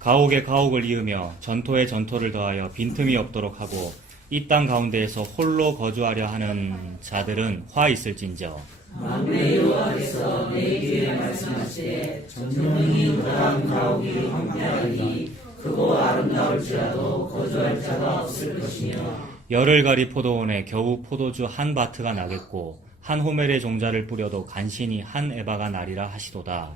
가옥에 가옥을 이으며 전토에 전토를 더하여 빈틈이 없도록 하고 이 땅 가운데에서 홀로 거주하려 하는 자들은 화 있을진저. 만군의 여호와께서 내 귀에 말씀하시되 전능히 그러한 가옥이 황폐하리니 크고 아름다울지라도 거주할 자가 없을 것이며 열을 가리 포도원에 겨우 포도주 한 바트가 나겠고 한 호멜의 종자를 뿌려도 간신히 한 에바가 나리라 하시도다.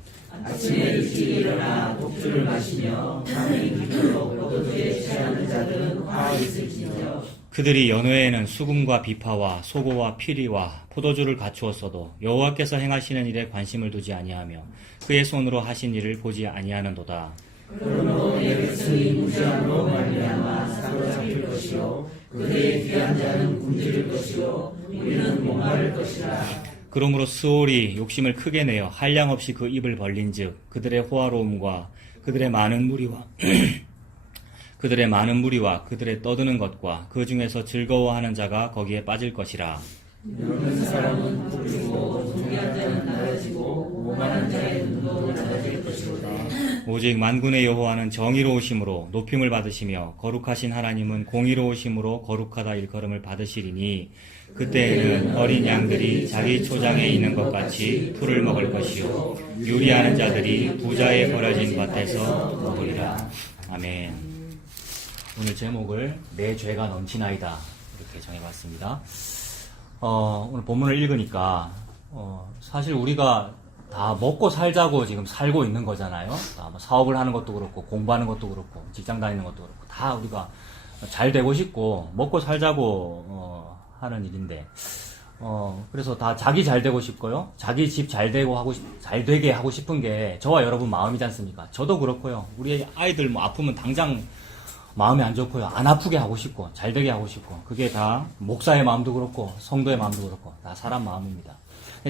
아침에 일찍 일어나 독주를 마시며 밤을 기도로 포도주에 취하는 자들은 화 있을지며 그들이 연회에는 수금과 비파와 소고와 피리와 포도주를 갖추었어도 여호와께서 행하시는 일에 관심을 두지 아니하며 그의 손으로 하신 일을 보지 아니하는도다. 그러므로 내 백성이 무지함으로 말미암아 사로잡힐 것이요 그들의 귀한 자는 굶주릴 것이요 우리는 목마를 것이라. 그러므로 스올이 욕심을 크게 내어 한량없이 그 입을 벌린즉 그들의 호화로움과 그들의 많은 무리와 그들의 많은 무리와 그들의 떠드는 것과 그 중에서 즐거워하는 자가 거기에 빠질 것이라. 젊은 사람은 굶주고 동의한 자는 낮아지고 오만한 자의 눈도 낮아질 것이로다. 오직 만군의 여호와는 정의로우심으로 높임을 받으시며 거룩하신 하나님은 공의로우심으로 거룩하다 일컬음을 받으시리니 그때에는 어린 양들이 자기 초장에 있는 것 같이 풀을 먹을 것이요 유리하는 자들이 부자의 버려진 밭에서 먹으리라. 아멘. 오늘 제목을 내 죄가 넘치나이다 이렇게 정해봤습니다. 오늘 본문을 읽으니까 사실 우리가 다 먹고 살자고 지금 살고 있는 거잖아요. 뭐 사업을 하는 것도 그렇고 공부하는 것도 그렇고 직장 다니는 것도 그렇고 다 우리가 잘 되고 싶고 먹고 살자고 하는 일인데 그래서 다 자기 잘 되고 싶고요. 자기 집 잘 되게 하고 싶은 게 저와 여러분 마음이지 않습니까? 저도 그렇고요. 우리 아이들 뭐 아프면 당장 마음이 안 좋고요. 안 아프게 하고 싶고 잘 되게 하고 싶고 그게 다 목사의 마음도 그렇고 성도의 마음도 그렇고 다 사람 마음입니다.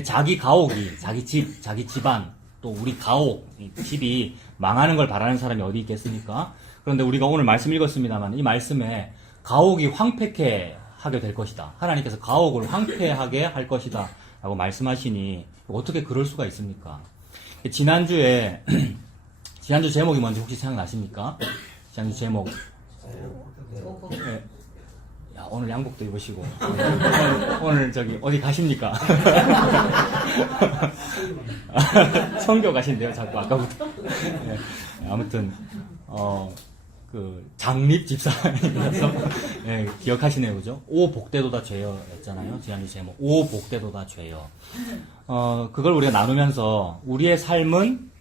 자기 가옥이 자기 집, 자기 집안 또 우리 가옥, 집이 망하는 걸 바라는 사람이 어디 있겠습니까? 그런데 우리가 오늘 말씀 읽었습니다만 이 말씀에 가옥이 황폐케 하게 될 것이다. 하나님께서 가옥을 황폐하게 할 것이다 라고 말씀하시니 어떻게 그럴 수가 있습니까? 지난주 제목이 뭔지 혹시 생각나십니까? 지난주 제목 네. 야, 오늘 양복도 입으시고 오늘 저기 어디 가십니까? 성교 가신대요 자꾸 아까부터. 네. 아무튼 그 장립 집사님이라서 네, 기억하시네요, 그죠? 오 복되도다 죄여였잖아요. 지난주 제목 오 복되도다 죄여. 그걸 우리가 나누면서 우리의 삶은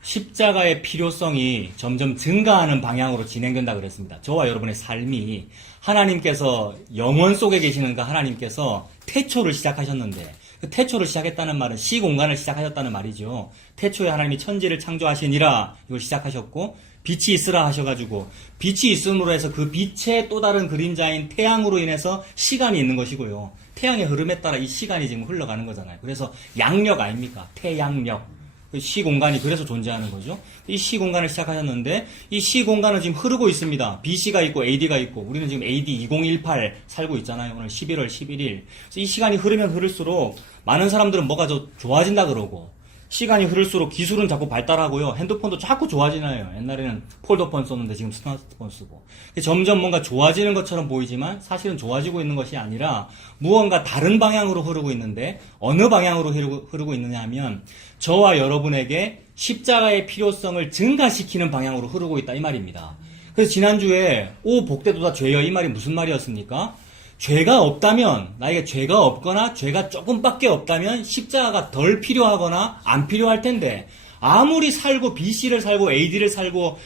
십자가의 필요성이 점점 증가하는 방향으로 진행된다 그랬습니다. 저와 여러분의 삶이 하나님께서 영원 속에 계시는 그 하나님께서 태초를 시작하셨는데 그 태초를 시작했다는 말은 시공간을 시작하셨다는 말이죠. 태초에 하나님이 천지를 창조하시니라 이걸 시작하셨고 빛이 있으라 하셔가지고 빛이 있음으로 해서 그 빛의 또 다른 그림자인 태양으로 인해서 시간이 있는 것이고요. 태양의 흐름에 따라 이 시간이 지금 흘러가는 거잖아요. 그래서 양력 아닙니까? 태양력. 시공간이 그래서 존재하는 거죠. 이 시공간을 시작하셨는데 이 시공간은 지금 흐르고 있습니다. BC가 있고 AD가 있고 우리는 지금 AD 2018 살고 있잖아요. 오늘 11월 11일. 그래서 이 시간이 흐르면 흐를수록 많은 사람들은 뭐가 더 좋아진다 그러고 시간이 흐를수록 기술은 자꾸 발달하고요. 핸드폰도 자꾸 좋아지나요. 옛날에는 폴더폰 썼는데 지금 스마트폰 쓰고. 점점 뭔가 좋아지는 것처럼 보이지만 사실은 좋아지고 있는 것이 아니라 무언가 다른 방향으로 흐르고 있는데 어느 방향으로 흐르고 있느냐 하면 저와 여러분에게 십자가의 필요성을 증가시키는 방향으로 흐르고 있다 이 말입니다. 그래서 지난주에 오 복되도다 죄여 이 말이 무슨 말이었습니까? 죄가 없다면, 나에게 죄가 없거나 죄가 조금밖에 없다면 십자가가 덜 필요하거나 안 필요할 텐데 아무리 살고 BC를 살고 AD를 살고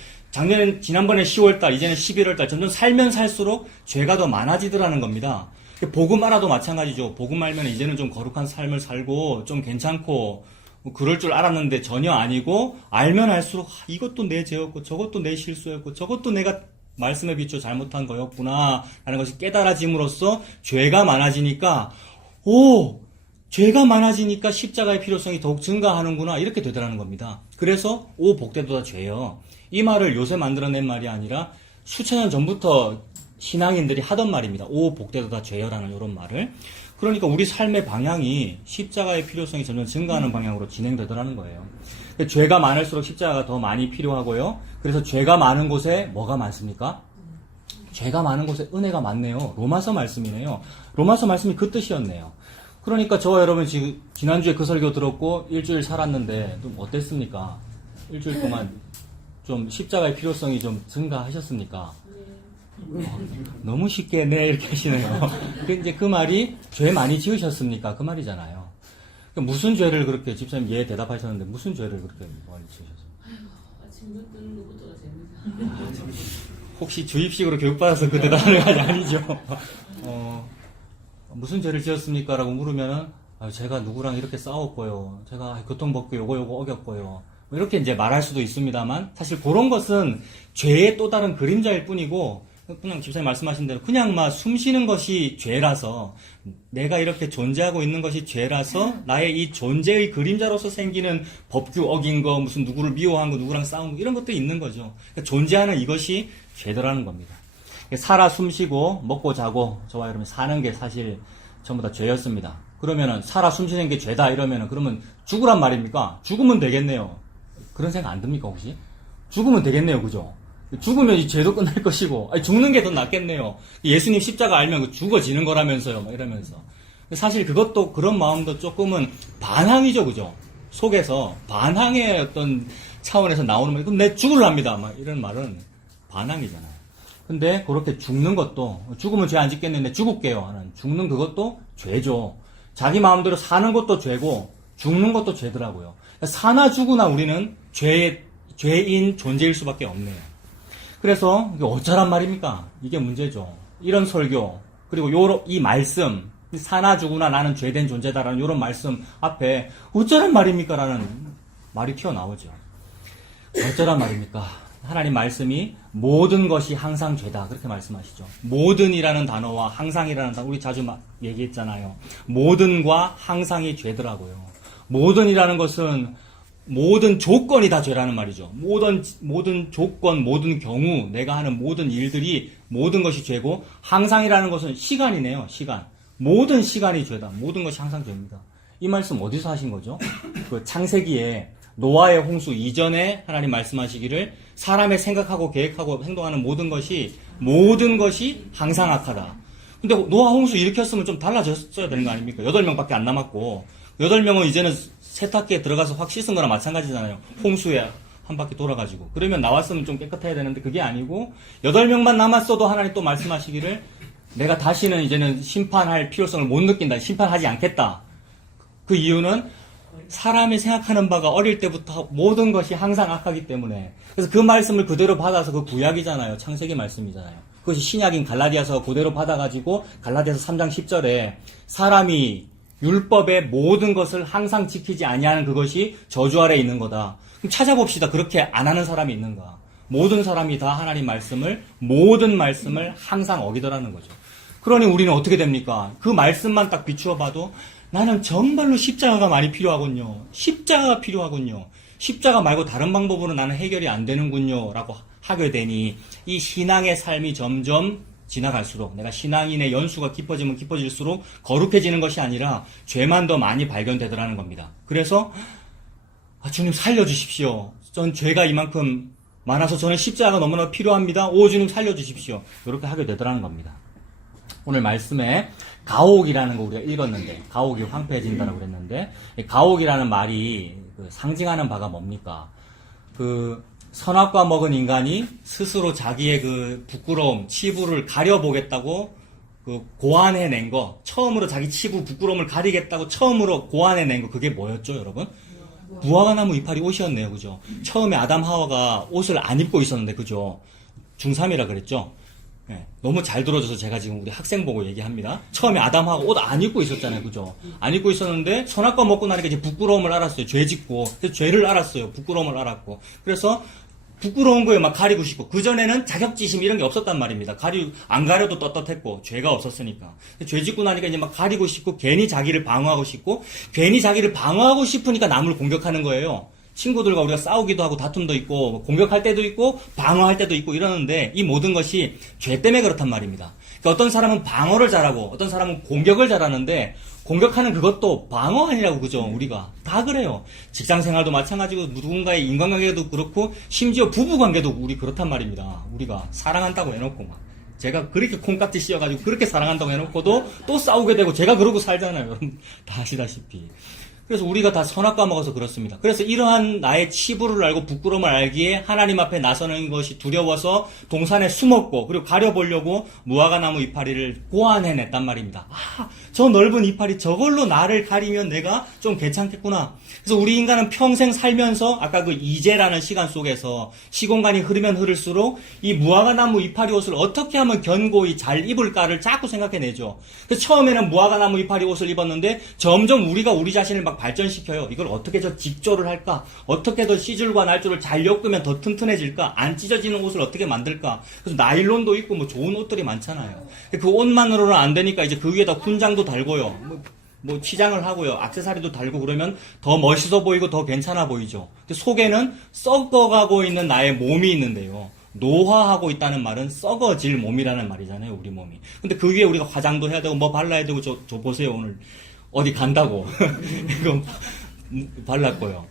지난번에 10월달 이제는 11월달 점점 살면 살수록 죄가 더 많아지더라는 겁니다. 복음 알아도 마찬가지죠. 복음 알면 이제는 좀 거룩한 삶을 살고 좀 괜찮고 뭐 그럴 줄 알았는데 전혀 아니고 알면 알수록 이것도 내 죄였고 저것도 내 실수였고 저것도 내가 말씀에 비추어 잘못한 거였구나 라는 것이 깨달아짐으로써 죄가 많아지니까 죄가 많아지니까 십자가의 필요성이 더욱 증가하는구나 이렇게 되더라는 겁니다. 그래서 오 복되도다 죄여 이 말을 요새 만들어낸 말이 아니라 수천 년 전부터 신앙인들이 하던 말입니다. 오 복되도다 죄여라는 이런 말을 그러니까 우리 삶의 방향이 십자가의 필요성이 점점 증가하는 방향으로 진행되더라는 거예요. 죄가 많을수록 십자가가 더 많이 필요하고요. 그래서 죄가 많은 곳에 뭐가 많습니까? 죄가 많은 곳에 은혜가 많네요. 로마서 말씀이네요. 로마서 말씀이 그 뜻이었네요. 그러니까 저와 여러분 지금 지난주에 그 설교 들었고 일주일 살았는데 좀 어땠습니까? 일주일 동안 좀 십자가의 필요성이 좀 증가하셨습니까? 너무 쉽게 네 이렇게 하시네요. 이제 그 말이 죄 많이 지으셨습니까? 그 말이잖아요. 무슨 죄를 그렇게 집사님 예 대답하셨는데 무슨 죄를 그렇게 많이 지으셨어요? 친구 뜨는 것부터가 재밌어요. 혹시 주입식으로 교육받아서 그 대답하는 거 아니죠? 무슨 죄를 지었습니까? 라고 물으면은 제가 누구랑 이렇게 싸웠고요. 제가 교통법규 요거 어겼고요. 뭐 이렇게 이제 말할 수도 있습니다만 사실 그런 것은 죄의 또 다른 그림자일 뿐이고 그냥 집사님 말씀하신 대로 그냥 막 숨 쉬는 것이 죄라서 내가 이렇게 존재하고 있는 것이 죄라서 나의 이 존재의 그림자로서 생기는 법규 어긴 거 무슨 누구를 미워한 거 누구랑 싸운 거 이런 것도 있는 거죠. 그러니까 존재하는 이것이 죄더라는 겁니다. 살아 숨쉬고 먹고 자고 저와 여러분 사는 게 사실 전부 다 죄였습니다. 그러면은 살아 숨쉬는 게 죄다 이러면은 그러면 죽으란 말입니까? 죽으면 되겠네요. 그런 생각 안 듭니까 혹시? 죽으면 되겠네요, 그죠? 죽으면 이 죄도 끝날 것이고, 아니, 죽는 게 더 낫겠네요. 예수님 십자가 알면 죽어지는 거라면서요, 막 이러면서. 사실 그것도 그런 마음도 조금은 반항이죠, 그죠? 속에서 반항의 어떤 차원에서 나오는 말, 그럼 내 죽을랍니다, 막 이런 말은 반항이잖아요. 근데 그렇게 죽는 것도, 죽으면 죄 안 짓겠는데 죽을게요 하는 죽는 그것도 죄죠. 자기 마음대로 사는 것도 죄고, 죽는 것도 죄더라고요. 사나 죽으나 우리는 죄인 존재일 수밖에 없네요. 그래서 이게 어쩌란 말입니까? 이게 문제죠. 이런 설교 그리고 이 말씀 사나 죽으나 나는 죄된 존재다라는 이런 말씀 앞에 어쩌란 말입니까? 라는 말이 튀어나오죠. 어쩌란 말입니까? 하나님 말씀이 모든 것이 항상 죄다 그렇게 말씀하시죠. 모든이라는 단어와 항상이라는 단어 우리 자주 얘기했잖아요. 모든과 항상이 죄더라고요. 모든이라는 것은 모든 조건이 다 죄라는 말이죠. 모든 조건, 모든 경우, 내가 하는 모든 일들이 모든 것이 죄고, 항상이라는 것은 시간이네요, 시간. 모든 시간이 죄다. 모든 것이 항상 죄입니다. 이 말씀 어디서 하신 거죠? 그 창세기에 노아의 홍수 이전에 하나님 말씀하시기를 사람의 생각하고 계획하고 행동하는 모든 것이 항상 악하다. 근데 노아 홍수 일으켰으면 좀 달라졌어야 되는 거 아닙니까? 8명밖에 안 남았고, 8명은 이제는 세탁기에 들어가서 확 씻은 거나 마찬가지잖아요. 홍수에 한 바퀴 돌아가지고. 그러면 나왔으면 좀 깨끗해야 되는데 그게 아니고 8명만 남았어도 하나님 또 말씀하시기를 내가 다시는 이제는 심판할 필요성을 못 느낀다. 심판하지 않겠다. 그 이유는 사람이 생각하는 바가 어릴 때부터 모든 것이 항상 악하기 때문에. 그래서 그 말씀을 그대로 받아서 그 구약이잖아요. 창세기 말씀이잖아요. 그것이 신약인 갈라디아서 그대로 받아가지고 갈라디아서 3장 10절에 사람이 율법의 모든 것을 항상 지키지 아니하는 그것이 저주 아래 있는 거다. 그럼 찾아봅시다. 그렇게 안 하는 사람이 있는가? 모든 사람이 다 하나님 모든 말씀을 항상 어기더라는 거죠. 그러니 우리는 어떻게 됩니까? 그 말씀만 딱 비추어 봐도 나는 정말로 십자가가 많이 필요하군요. 십자가가 필요하군요. 십자가 말고 다른 방법으로 나는 해결이 안 되는군요. 라고 하게 되니 이 신앙의 삶이 점점 지나갈수록 내가 신앙인의 연수가 깊어지면 깊어질수록 거룩해지는 것이 아니라 죄만 더 많이 발견되더라는 겁니다. 그래서 주님 살려주십시오. 전 죄가 이만큼 많아서 저는 십자가가 너무나 필요합니다. 오 주님 살려주십시오. 이렇게 하게 되더라는 겁니다. 오늘 말씀에 가옥이라는 거 우리가 읽었는데 가옥이 황폐해진다라고 그랬는데 가옥이라는 말이 상징하는 바가 뭡니까? 선악과 먹은 인간이 스스로 자기의 그 부끄러움, 치부를 가려보겠다고 고안해낸 거, 처음으로 자기 치부, 부끄러움을 가리겠다고 처음으로 고안해낸 거, 그게 뭐였죠, 여러분? 무화과나무 이파리 옷이었네요, 그죠? 처음에 아담 하와가 옷을 안 입고 있었는데, 그죠? 중3이라 그랬죠? 네, 너무 잘 들어줘서 제가 지금 우리 학생 보고 얘기합니다. 처음에 아담 하와 옷 안 입고 있었잖아요, 그죠? 안 입고 있었는데, 선악과 먹고 나니까 이제 부끄러움을 알았어요. 죄 짓고. 그래서 죄를 알았어요. 부끄러움을 알았고. 그래서, 부끄러운 거에 막 가리고 싶고, 그전에는 자격지심 이런 게 없었단 말입니다. 안 가려도 떳떳했고, 죄가 없었으니까. 죄 짓고 나니까 이제 막 가리고 싶고, 괜히 자기를 방어하고 싶고, 괜히 자기를 방어하고 싶으니까 남을 공격하는 거예요. 친구들과 우리가 싸우기도 하고, 다툼도 있고, 공격할 때도 있고, 방어할 때도 있고 이러는데, 이 모든 것이 죄 때문에 그렇단 말입니다. 그러니까 어떤 사람은 방어를 잘하고 어떤 사람은 공격을 잘하는데 공격하는 그것도 방어 아니라고 그죠? 우리가 다 그래요. 직장 생활도 마찬가지고 누군가의 인간관계도 그렇고 심지어 부부관계도 우리 그렇단 말입니다. 우리가 사랑한다고 해놓고 막 제가 그렇게 콩깍지 씌워가지고 그렇게 사랑한다고 해놓고도 또 싸우게 되고 제가 그러고 살잖아요. 여러분 다 아시다시피. 그래서 우리가 다 선악과 먹어서 그렇습니다. 그래서 이러한 나의 치부를 알고 부끄러움을 알기에 하나님 앞에 나서는 것이 두려워서 동산에 숨었고 그리고 가려보려고 무화과나무 이파리를 고안해냈단 말입니다. 아, 저 넓은 이파리 저걸로 나를 가리면 내가 좀 괜찮겠구나. 그래서 우리 인간은 평생 살면서 아까 그 이제라는 시간 속에서 시공간이 흐르면 흐를수록 이 무화과나무 이파리 옷을 어떻게 하면 견고히 잘 입을까를 자꾸 생각해내죠. 그래서 처음에는 무화과나무 이파리 옷을 입었는데 점점 우리가 우리 자신을 막 발전시켜요. 이걸 어떻게 저 직조를 할까? 어떻게 더 시줄과 날줄을 잘 엮으면 더 튼튼해질까? 안 찢어지는 옷을 어떻게 만들까? 그래서 나일론도 있고 뭐 좋은 옷들이 많잖아요. 그 옷만으로는 안 되니까 이제 그 위에다 훈장도 달고요. 뭐 치장을 하고요. 액세서리도 달고 그러면 더 멋있어 보이고 더 괜찮아 보이죠. 근데 속에는 썩어가고 있는 나의 몸이 있는데요. 노화하고 있다는 말은 썩어질 몸이라는 말이잖아요. 우리 몸이. 근데 그 위에 우리가 화장도 해야 되고 뭐 발라야 되고 저 보세요. 오늘 어디 간다고. 이거 발랐고요.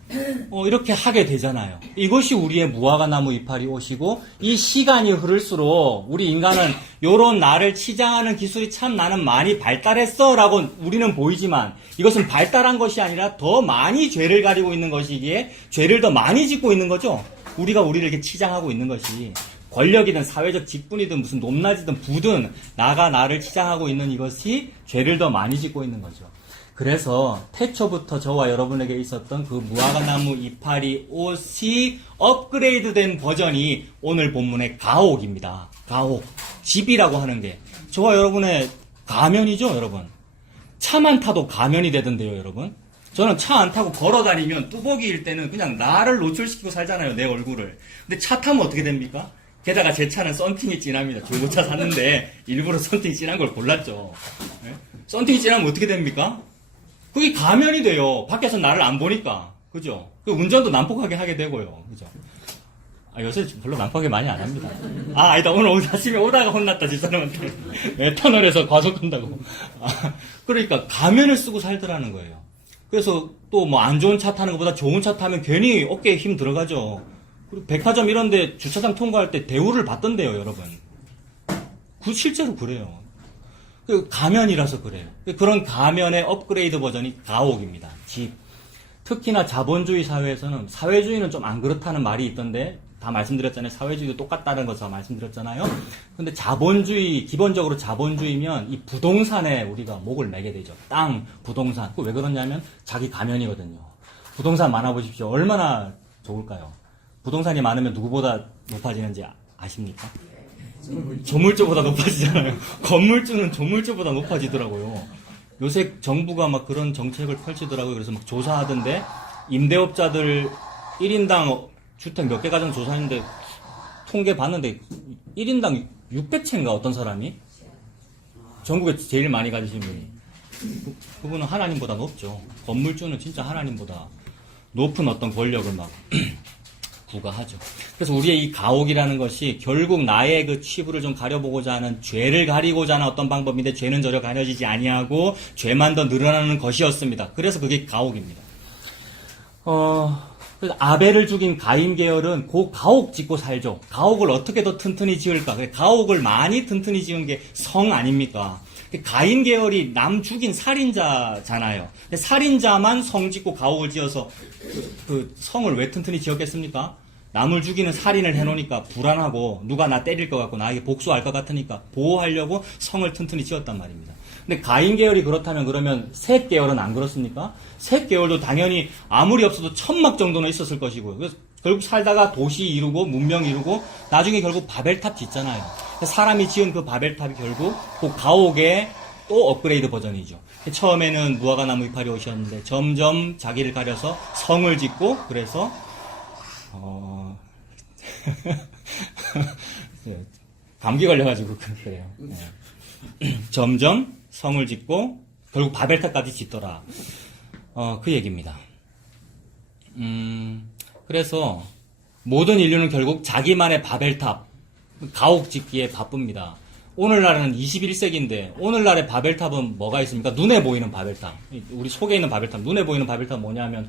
이렇게 하게 되잖아요. 이것이 우리의 무화과나무 이파리 옷이고 이 시간이 흐를수록 우리 인간은 요런 나를 치장하는 기술이 참 나는 많이 발달했어 라고 우리는 보이지만 이것은 발달한 것이 아니라 더 많이 죄를 가리고 있는 것이기에 죄를 더 많이 짓고 있는 거죠. 우리가 우리를 이렇게 치장하고 있는 것이 권력이든 사회적 직분이든 무슨 높낮이든 부든 나가 나를 치장하고 있는 이것이 죄를 더 많이 짓고 있는 거죠. 그래서 태초부터 저와 여러분에게 있었던 그 무화과나무 이파리 옷이 업그레이드된 버전이 오늘 본문의 가옥입니다. 가옥. 집이라고 하는 게 저와 여러분의 가면이죠, 여러분. 차만 타도 가면이 되던데요, 여러분. 저는 차 안 타고 걸어 다니면 뚜벅이일 때는 그냥 나를 노출시키고 살잖아요, 내 얼굴을. 근데 차 타면 어떻게 됩니까? 게다가 제 차는 썬팅이 진합니다. 중고차 샀는데 일부러 썬팅이 진한 걸 골랐죠. 네? 썬팅이 진하면 어떻게 됩니까? 그게 가면이 돼요. 밖에서 나를 안 보니까. 그죠? 운전도 난폭하게 하게 되고요. 그죠? 요새 별로 난폭하게 많이 안 합니다. 아니다. 오늘 아침에 오다가 혼났다, 집사람한테. 네, 터널에서 과속한다고. 그러니까 가면을 쓰고 살더라는 거예요. 그래서 또 뭐 안 좋은 차 타는 것보다 좋은 차 타면 괜히 어깨에 힘 들어가죠. 그리고 백화점 이런 데 주차장 통과할 때 대우를 받던데요, 여러분. 실제로 그래요. 가면이라서 그래요. 그런 가면의 업그레이드 버전이 가옥입니다. 집. 특히나 자본주의 사회에서는 사회주의는 좀 안 그렇다는 말이 있던데 다 말씀드렸잖아요. 사회주의도 똑같다는 것을 말씀드렸잖아요. 근데 자본주의, 기본적으로 자본주의면 이 부동산에 우리가 목을 매게 되죠. 땅, 부동산. 왜 그러냐면 자기 가면이거든요. 부동산 많아보십시오. 얼마나 좋을까요? 부동산이 많으면 누구보다 높아지는지 아십니까? 조물주보다 높아지잖아요. 건물주는 조물주보다 높아지더라고요. 요새 정부가 막 그런 정책을 펼치더라고요. 그래서 막 조사하던데 임대업자들 1인당 주택 몇 개 가정 조사했는데 통계 봤는데 1인당 600채인가 어떤 사람이? 전국에 제일 많이 가지신 분이. 그분은 하나님보다 높죠. 건물주는 진짜 하나님보다 높은 어떤 권력을 막 부과하죠. 그래서 우리의 이 가옥이라는 것이 결국 나의 그 치부를 좀 가려보고자 하는 죄를 가리고자 하는 어떤 방법인데 죄는 전혀 가려지지 아니하고 죄만 더 늘어나는 것이었습니다. 그래서 그게 가옥입니다. 그래서 아벨을 죽인 가인 계열은 그 가옥 짓고 살죠. 가옥을 어떻게 더 튼튼히 지을까? 가옥을 많이 튼튼히 지은 게 성 아닙니까? 가인 계열이 남 죽인 살인자잖아요. 근데 살인자만 성 짓고 가옥을 지어서 그 성을 왜 튼튼히 지었겠습니까? 남을 죽이는 살인을 해놓으니까 불안하고 누가 나 때릴 것 같고 나에게 복수할 것 같으니까 보호하려고 성을 튼튼히 지었단 말입니다. 근데 가인 계열이 그렇다면 그러면 셋 계열은 안 그렇습니까? 셋 계열도 당연히 아무리 없어도 1000막 정도는 있었을 것이고요. 그래서 결국 살다가 도시 이루고 문명 이루고 나중에 결국 바벨탑 짓잖아요. 사람이 지은 그 바벨탑이 결국 그 가옥의 또 업그레이드 버전이죠. 처음에는 무화과나무 이파리 옷이었는데 점점 자기를 가려서 성을 짓고 그래서 감기 걸려가지고 그래요. 네. 점점 성을 짓고 결국 바벨탑까지 짓더라. 그 얘기입니다. 그래서 모든 인류는 결국 자기만의 바벨탑, 가옥 짓기에 바쁩니다. 오늘날은 21세기인데 오늘날의 바벨탑은 뭐가 있습니까? 눈에 보이는 바벨탑. 우리 속에 있는 바벨탑, 눈에 보이는 바벨탑 뭐냐면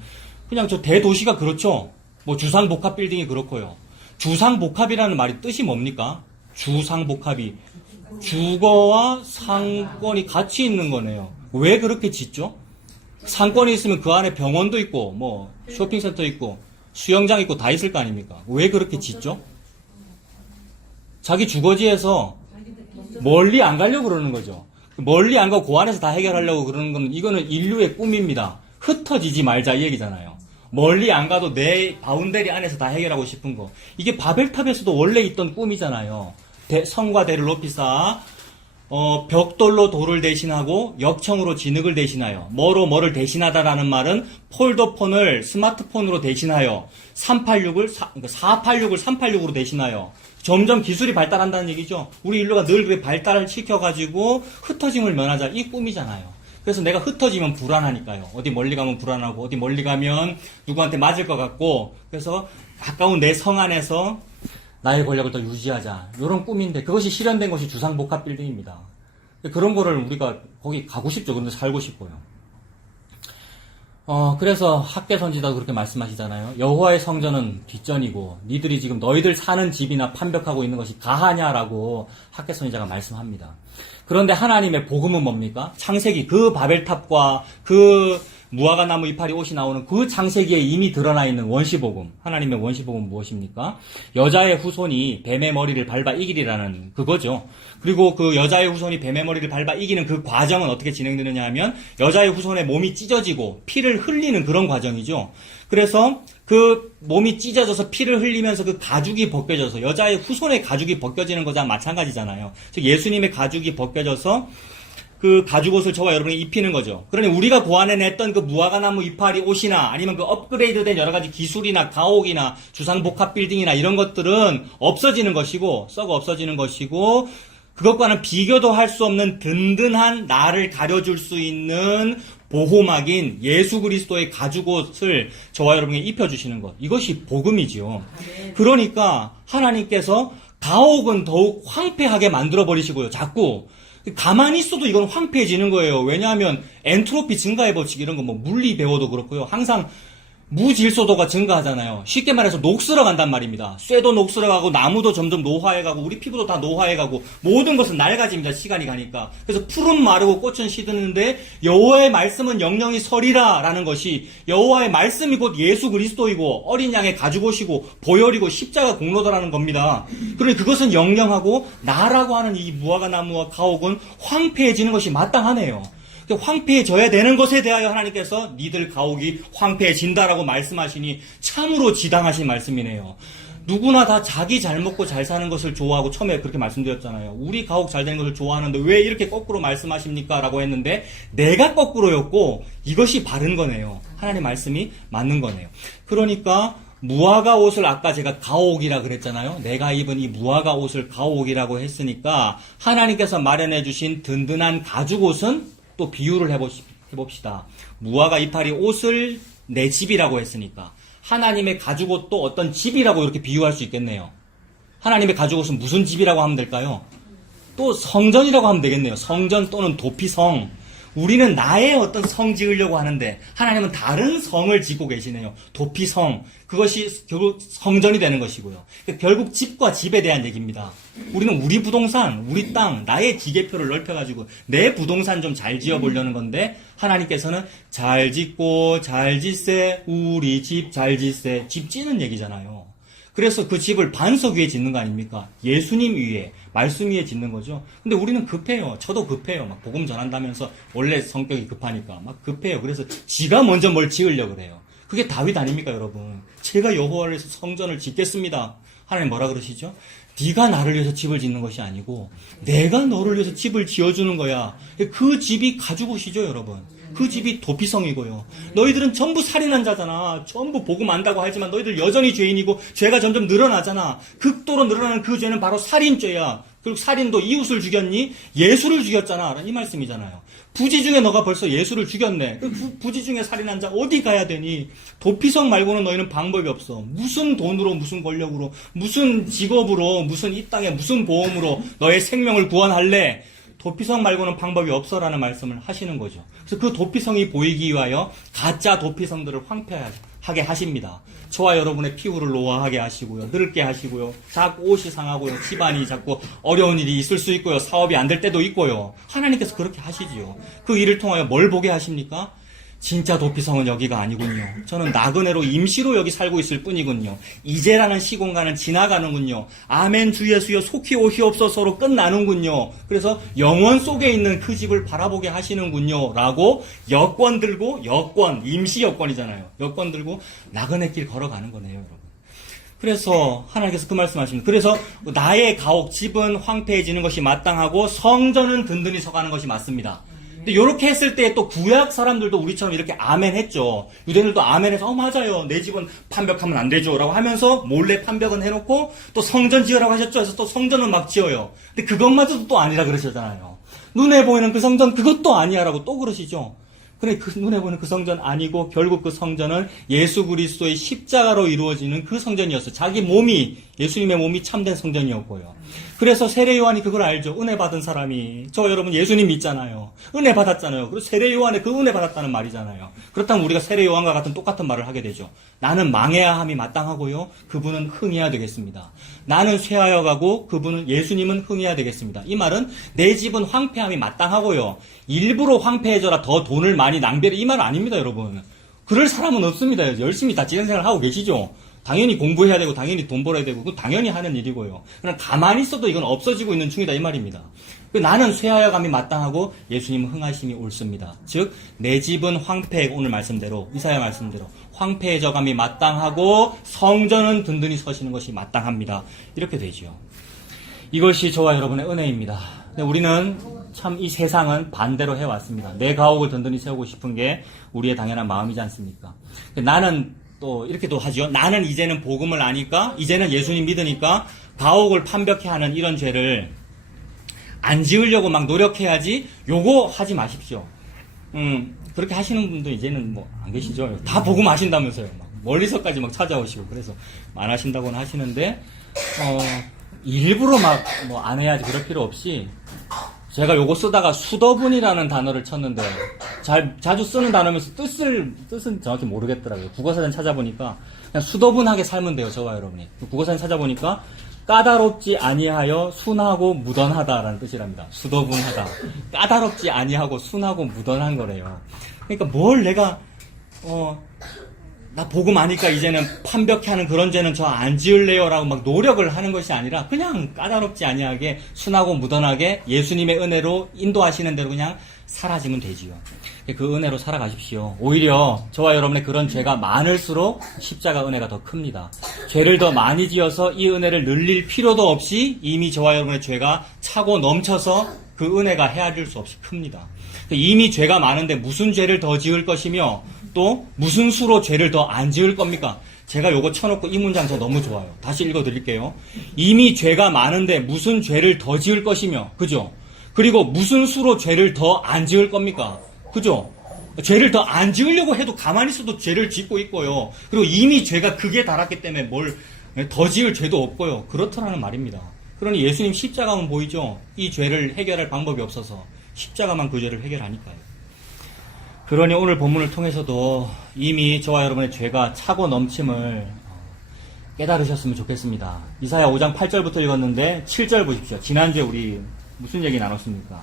그냥 저 대도시가 그렇죠. 뭐 주상복합 빌딩이 그렇고요. 주상복합이라는 말이 뜻이 뭡니까? 주상복합이 주거와 상권이 같이 있는 거네요. 왜 그렇게 짓죠? 상권이 있으면 그 안에 병원도 있고 뭐 쇼핑센터 있고 수영장 있고 다 있을 거 아닙니까? 왜 그렇게 짓죠? 자기 주거지에서 멀리 안 가려고 그러는 거죠. 멀리 안 가고 그 안에서 다 해결하려고 그러는 건 이거는 인류의 꿈입니다. 흩어지지 말자 이 얘기잖아요. 멀리 안 가도 내 바운더리 안에서 다 해결하고 싶은 거. 이게 바벨탑에서도 원래 있던 꿈이잖아요. 성과 대를 높이 쌓아 벽돌로 돌을 대신하고 역청으로 진흙을 대신하여 뭐를 대신하다라는 말은 폴더폰을 스마트폰으로 대신하여 486을 386으로 대신하여 점점 기술이 발달한다는 얘기죠. 우리 인류가 늘 그렇게 발달을 시켜가지고 흩어짐을 면하자 이 꿈이잖아요. 그래서 내가 흩어지면 불안하니까요. 어디 멀리 가면 불안하고 어디 멀리 가면 누구한테 맞을 것 같고 그래서 가까운 내 성 안에서 나의 권력을 더 유지하자. 이런 꿈인데 그것이 실현된 것이 주상복합 빌딩입니다. 그런 거를 우리가 거기 가고 싶죠. 근데 살고 싶고요. 그래서 학계 선지자도 그렇게 말씀하시잖아요. 여호와의 성전은 뒷전이고 니들이 지금 너희들 사는 집이나 판벽하고 있는 것이 가하냐라고 학계 선지자가 말씀합니다. 그런데 하나님의 복음은 뭡니까? 창세기 그 바벨탑과 그 무화과 나무 이파리 옷이 나오는 그 창세기에 이미 드러나 있는 원시복음. 하나님의 원시복음은 무엇입니까? 여자의 후손이 뱀의 머리를 밟아 이기리라는 그거죠. 그리고 그 여자의 후손이 뱀의 머리를 밟아 이기는 그 과정은 어떻게 진행되느냐 하면 여자의 후손의 몸이 찢어지고 피를 흘리는 그런 과정이죠. 그래서 그 몸이 찢어져서 피를 흘리면서 그 가죽이 벗겨져서 여자의 후손의 가죽이 벗겨지는 거랑 마찬가지잖아요. 즉 예수님의 가죽이 벗겨져서 그 가죽옷을 저와 여러분이 입히는 거죠. 그러니 우리가 고안해냈던 그 무화과나무 이파리 옷이나 아니면 그 업그레이드된 여러 가지 기술이나 가옥이나 주상복합 빌딩이나 이런 것들은 없어지는 것이고 썩어 없어지는 것이고 그것과는 비교도 할 수 없는 든든한 나를 가려줄 수 있는 보호막인 예수 그리스도의 가죽옷을 저와 여러분에게 입혀주시는 것. 이것이 복음이지요. 그러니까 하나님께서 가옥은 더욱 황폐하게 만들어버리시고요. 자꾸 가만히 있어도 이건 황폐해지는 거예요. 왜냐하면 엔트로피 증가의 법칙 이런 거 뭐 물리 배워도 그렇고요. 항상 무질소도가 증가하잖아요. 쉽게 말해서 녹슬어 간단 말입니다. 쇠도 녹슬어 가고 나무도 점점 노화해 가고 우리 피부도 다 노화해 가고 모든 것은 낡아집니다. 시간이 가니까. 그래서 풀은 마르고 꽃은 시드는데 여호와의 말씀은 영영이 서리라 라는 것이 여호와의 말씀이 곧 예수 그리스도이고 어린 양의 가죽옷이고 보혈이고 십자가 공로다라는 겁니다. 그러니 그것은 영영하고 나라고 하는 이 무화과 나무와 가옥은 황폐해지는 것이 마땅하네요. 황폐해져야 되는 것에 대하여 하나님께서 니들 가옥이 황폐해진다라고 말씀하시니 참으로 지당하신 말씀이네요. 누구나 다 자기 잘 먹고 잘 사는 것을 좋아하고 처음에 그렇게 말씀드렸잖아요. 우리 가옥 잘 되는 것을 좋아하는데 왜 이렇게 거꾸로 말씀하십니까? 라고 했는데 내가 거꾸로였고 이것이 바른 거네요. 하나님 말씀이 맞는 거네요. 그러니까 무화과 옷을 아까 제가 가옥이라 그랬잖아요. 내가 입은 이 무화과 옷을 가옥이라고 했으니까 하나님께서 마련해 주신 든든한 가죽 옷은 또 비유를 해봅시다. 무화과 이파리 옷을 내 집이라고 했으니까 하나님의 가죽옷도 어떤 집이라고 이렇게 비유할 수 있겠네요. 하나님의 가죽옷은 무슨 집이라고 하면 될까요? 또 성전이라고 하면 되겠네요. 성전 또는 도피성. 우리는 나의 어떤 성 지으려고 하는데 하나님은 다른 성을 짓고 계시네요. 도피성. 그것이 결국 성전이 되는 것이고요. 결국 집과 집에 대한 얘기입니다. 우리는 우리 부동산, 우리 땅, 나의 기계표를 넓혀가지고 내 부동산 좀 잘 지어보려는 건데 하나님께서는 잘 짓고 잘 짓세 우리 집 잘 짓세 집 짓는 얘기잖아요. 그래서 그 집을 반석 위에 짓는 거 아닙니까? 예수님 위에, 말씀 위에 짓는 거죠. 근데 우리는 급해요. 저도 급해요. 막 복음 전한다면서 원래 성격이 급하니까 막 급해요. 그래서 지가 먼저 뭘 지으려고 그래요. 그게 다윗 아닙니까, 여러분? 제가 여호와를 위해서 성전을 짓겠습니다. 하나님 뭐라 그러시죠? 네가 나를 위해서 집을 짓는 것이 아니고 내가 너를 위해서 집을 지어주는 거야. 그 집이 가죽옷이죠, 여러분. 그 집이 도피성이고요. 너희들은 전부 살인한 자잖아. 전부 복음 안다고 하지만 너희들 여전히 죄인이고 죄가 점점 늘어나잖아. 극도로 늘어나는 그 죄는 바로 살인죄야. 그리고 살인도 이웃을 죽였니? 예수를 죽였잖아. 이 말씀이잖아요. 부지 중에 너가 벌써 예수를 죽였네. 그 부지 중에 살인한 자 어디 가야 되니? 도피성 말고는 너희는 방법이 없어. 무슨 돈으로, 무슨 권력으로, 무슨 직업으로, 무슨 이 땅에 무슨 보험으로 너의 생명을 구원할래? 도피성 말고는 방법이 없어라는 말씀을 하시는 거죠. 그래서 그 도피성이 보이기 위하여 가짜 도피성들을 황폐하게 하십니다. 저와 여러분의 피부를 노화하게 하시고요. 늙게 하시고요. 자꾸 옷이 상하고요. 집안이 자꾸 어려운 일이 있을 수 있고요. 사업이 안 될 때도 있고요. 하나님께서 그렇게 하시지요. 그 일을 통하여 뭘 보게 하십니까? 진짜 도피성은 여기가 아니군요. 저는 나그네로 임시로 여기 살고 있을 뿐이군요. 이제라는 시공간은 지나가는군요. 아멘 주 예수여 속히 오시옵소서로 끝나는군요. 그래서 영원 속에 있는 그 집을 바라보게 하시는군요. 라고 여권 들고, 임시 여권이잖아요. 여권 들고 나그네 길 걸어가는 거네요, 여러분. 그래서 하나님께서 그 말씀하십니다. 그래서 나의 가옥, 집은 황폐해지는 것이 마땅하고 성전은 든든히 서가는 것이 맞습니다. 근데 이렇게 했을 때 또 구약 사람들도 우리처럼 이렇게 아멘 했죠. 유대인들도 아멘 해서 맞아요. 내 집은 판벽하면 안 되죠. 라고 하면서 몰래 판벽은 해놓고 또 성전 지으라고 하셨죠. 그래서 또 성전은 막 지어요. 근데 그것마저도 또 아니라 그러시잖아요. 눈에 보이는 그 성전 그것도 아니야 라고 또 그러시죠. 그래, 그 눈에 보이는 그 성전 아니고 결국 그 성전은 예수 그리스도의 십자가로 이루어지는 그 성전이었어요. 자기 몸이, 예수님의 몸이 참된 성전이었고요. 그래서 세례 요한이 그걸 알죠. 은혜 받은 사람이. 저 여러분 예수님 믿잖아요. 은혜 받았잖아요. 그리고 세례 요한에 그 은혜 받았다는 말이잖아요. 그렇다면 우리가 세례 요한과 같은 똑같은 말을 하게 되죠. 나는 망해야 함이 마땅하고요. 그분은 흥해야 되겠습니다. 나는 쇠하여 가고 그분은 예수님은 흥해야 되겠습니다. 이 말은 내 집은 황폐함이 마땅하고요. 일부러 황폐해져라 더 돈을 많이 낭비해라 이 말은 아닙니다, 여러분. 그럴 사람은 없습니다. 열심히 다 직장생활 하고 계시죠. 당연히 공부해야 되고 당연히 돈 벌어야 되고 그건 당연히 하는 일이고요. 그냥 가만히 있어도 이건 없어지고 있는 중이다 이 말입니다. 나는 쇠하여감이 마땅하고 예수님은 흥하심이 옳습니다. 즉 내 집은 황폐해 오늘 말씀대로 이사야 말씀대로 황폐해져감이 마땅하고 성전은 든든히 서시는 것이 마땅합니다. 이렇게 되죠. 이것이 저와 여러분의 은혜입니다. 근데 우리는 참 이 세상은 반대로 해왔습니다. 내 가옥을 든든히 세우고 싶은 게 우리의 당연한 마음이지 않습니까? 나는 또 이렇게도 하죠. 나는 이제는 복음을 아니까 이제는 예수님 믿으니까 가옥을 판벽해 하는 이런 죄를 안 지으려고 막 노력해야지 요거 하지 마십시오. 그렇게 하시는 분도 이제는 뭐 안 계시죠. 다 복음 아신다면서요. 막 멀리서까지 막 찾아오시고 그래서 안 하신다고는 하시는데 일부러 막 뭐 안 해야지 그럴 필요 없이 제가 요거 쓰다가 수더분이라는 단어를 쳤는데 자주 쓰는 단어면서 뜻은 정확히 모르겠더라고요. 국어사전 찾아보니까 그냥 수더분하게 살면 돼요. 저와 여러분이. 국어사전 찾아보니까 까다롭지 아니하여 순하고 무던하다라는 뜻이랍니다. 수더분하다. 까다롭지 아니하고 순하고 무던한 거래요. 그러니까 뭘 내가 나 복음 아니까 이제는 판벽해 하는 그런 죄는 저 안 지을래요 라고 막 노력을 하는 것이 아니라 그냥 까다롭지 아니하게 순하고 무던하게 예수님의 은혜로 인도하시는 대로 그냥 살아지면 되지요. 그 은혜로 살아가십시오. 오히려 저와 여러분의 그런 죄가 많을수록 십자가 은혜가 더 큽니다. 죄를 더 많이 지어서 이 은혜를 늘릴 필요도 없이 이미 저와 여러분의 죄가 차고 넘쳐서 그 은혜가 헤아릴 수 없이 큽니다. 이미 죄가 많은데 무슨 죄를 더 지을 것이며 또 무슨 수로 죄를 더 안 지을 겁니까? 제가 요거 쳐놓고 이 문장 저 너무 좋아요. 다시 읽어드릴게요. 이미 죄가 많은데 무슨 죄를 더 지을 것이며 그죠? 그리고 무슨 수로 죄를 더 안 지을 겁니까? 그죠? 죄를 더 안 지으려고 해도 가만히 있어도 죄를 짓고 있고요. 그리고 이미 죄가 극에 달았기 때문에 뭘 더 지을 죄도 없고요. 그렇더라는 말입니다. 그러니 예수님 십자가만 보이죠? 이 죄를 해결할 방법이 없어서 십자가만 그 죄를 해결하니까요. 그러니 오늘 본문을 통해서도 이미 저와 여러분의 죄가 차고 넘침을 깨달으셨으면 좋겠습니다. 이사야 5장 8절부터 읽었는데 7절 보십시오. 지난주에 우리 무슨 얘기 나눴습니까?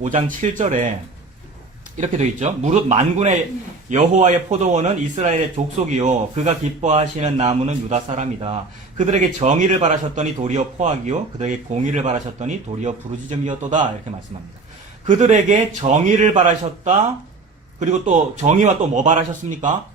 5장 7절에 이렇게 되어 있죠. 무릇 만군의 여호와의 포도원은 이스라엘의 족속이요 그가 기뻐하시는 나무는 유다 사람이다. 그들에게 정의를 바라셨더니 도리어 포악이요 그들에게 공의를 바라셨더니 도리어 부르짖음이었도다. 이렇게 말씀합니다. 그들에게 정의를 바라셨다. 그리고 또 정의와 또 뭐 바라셨습니까?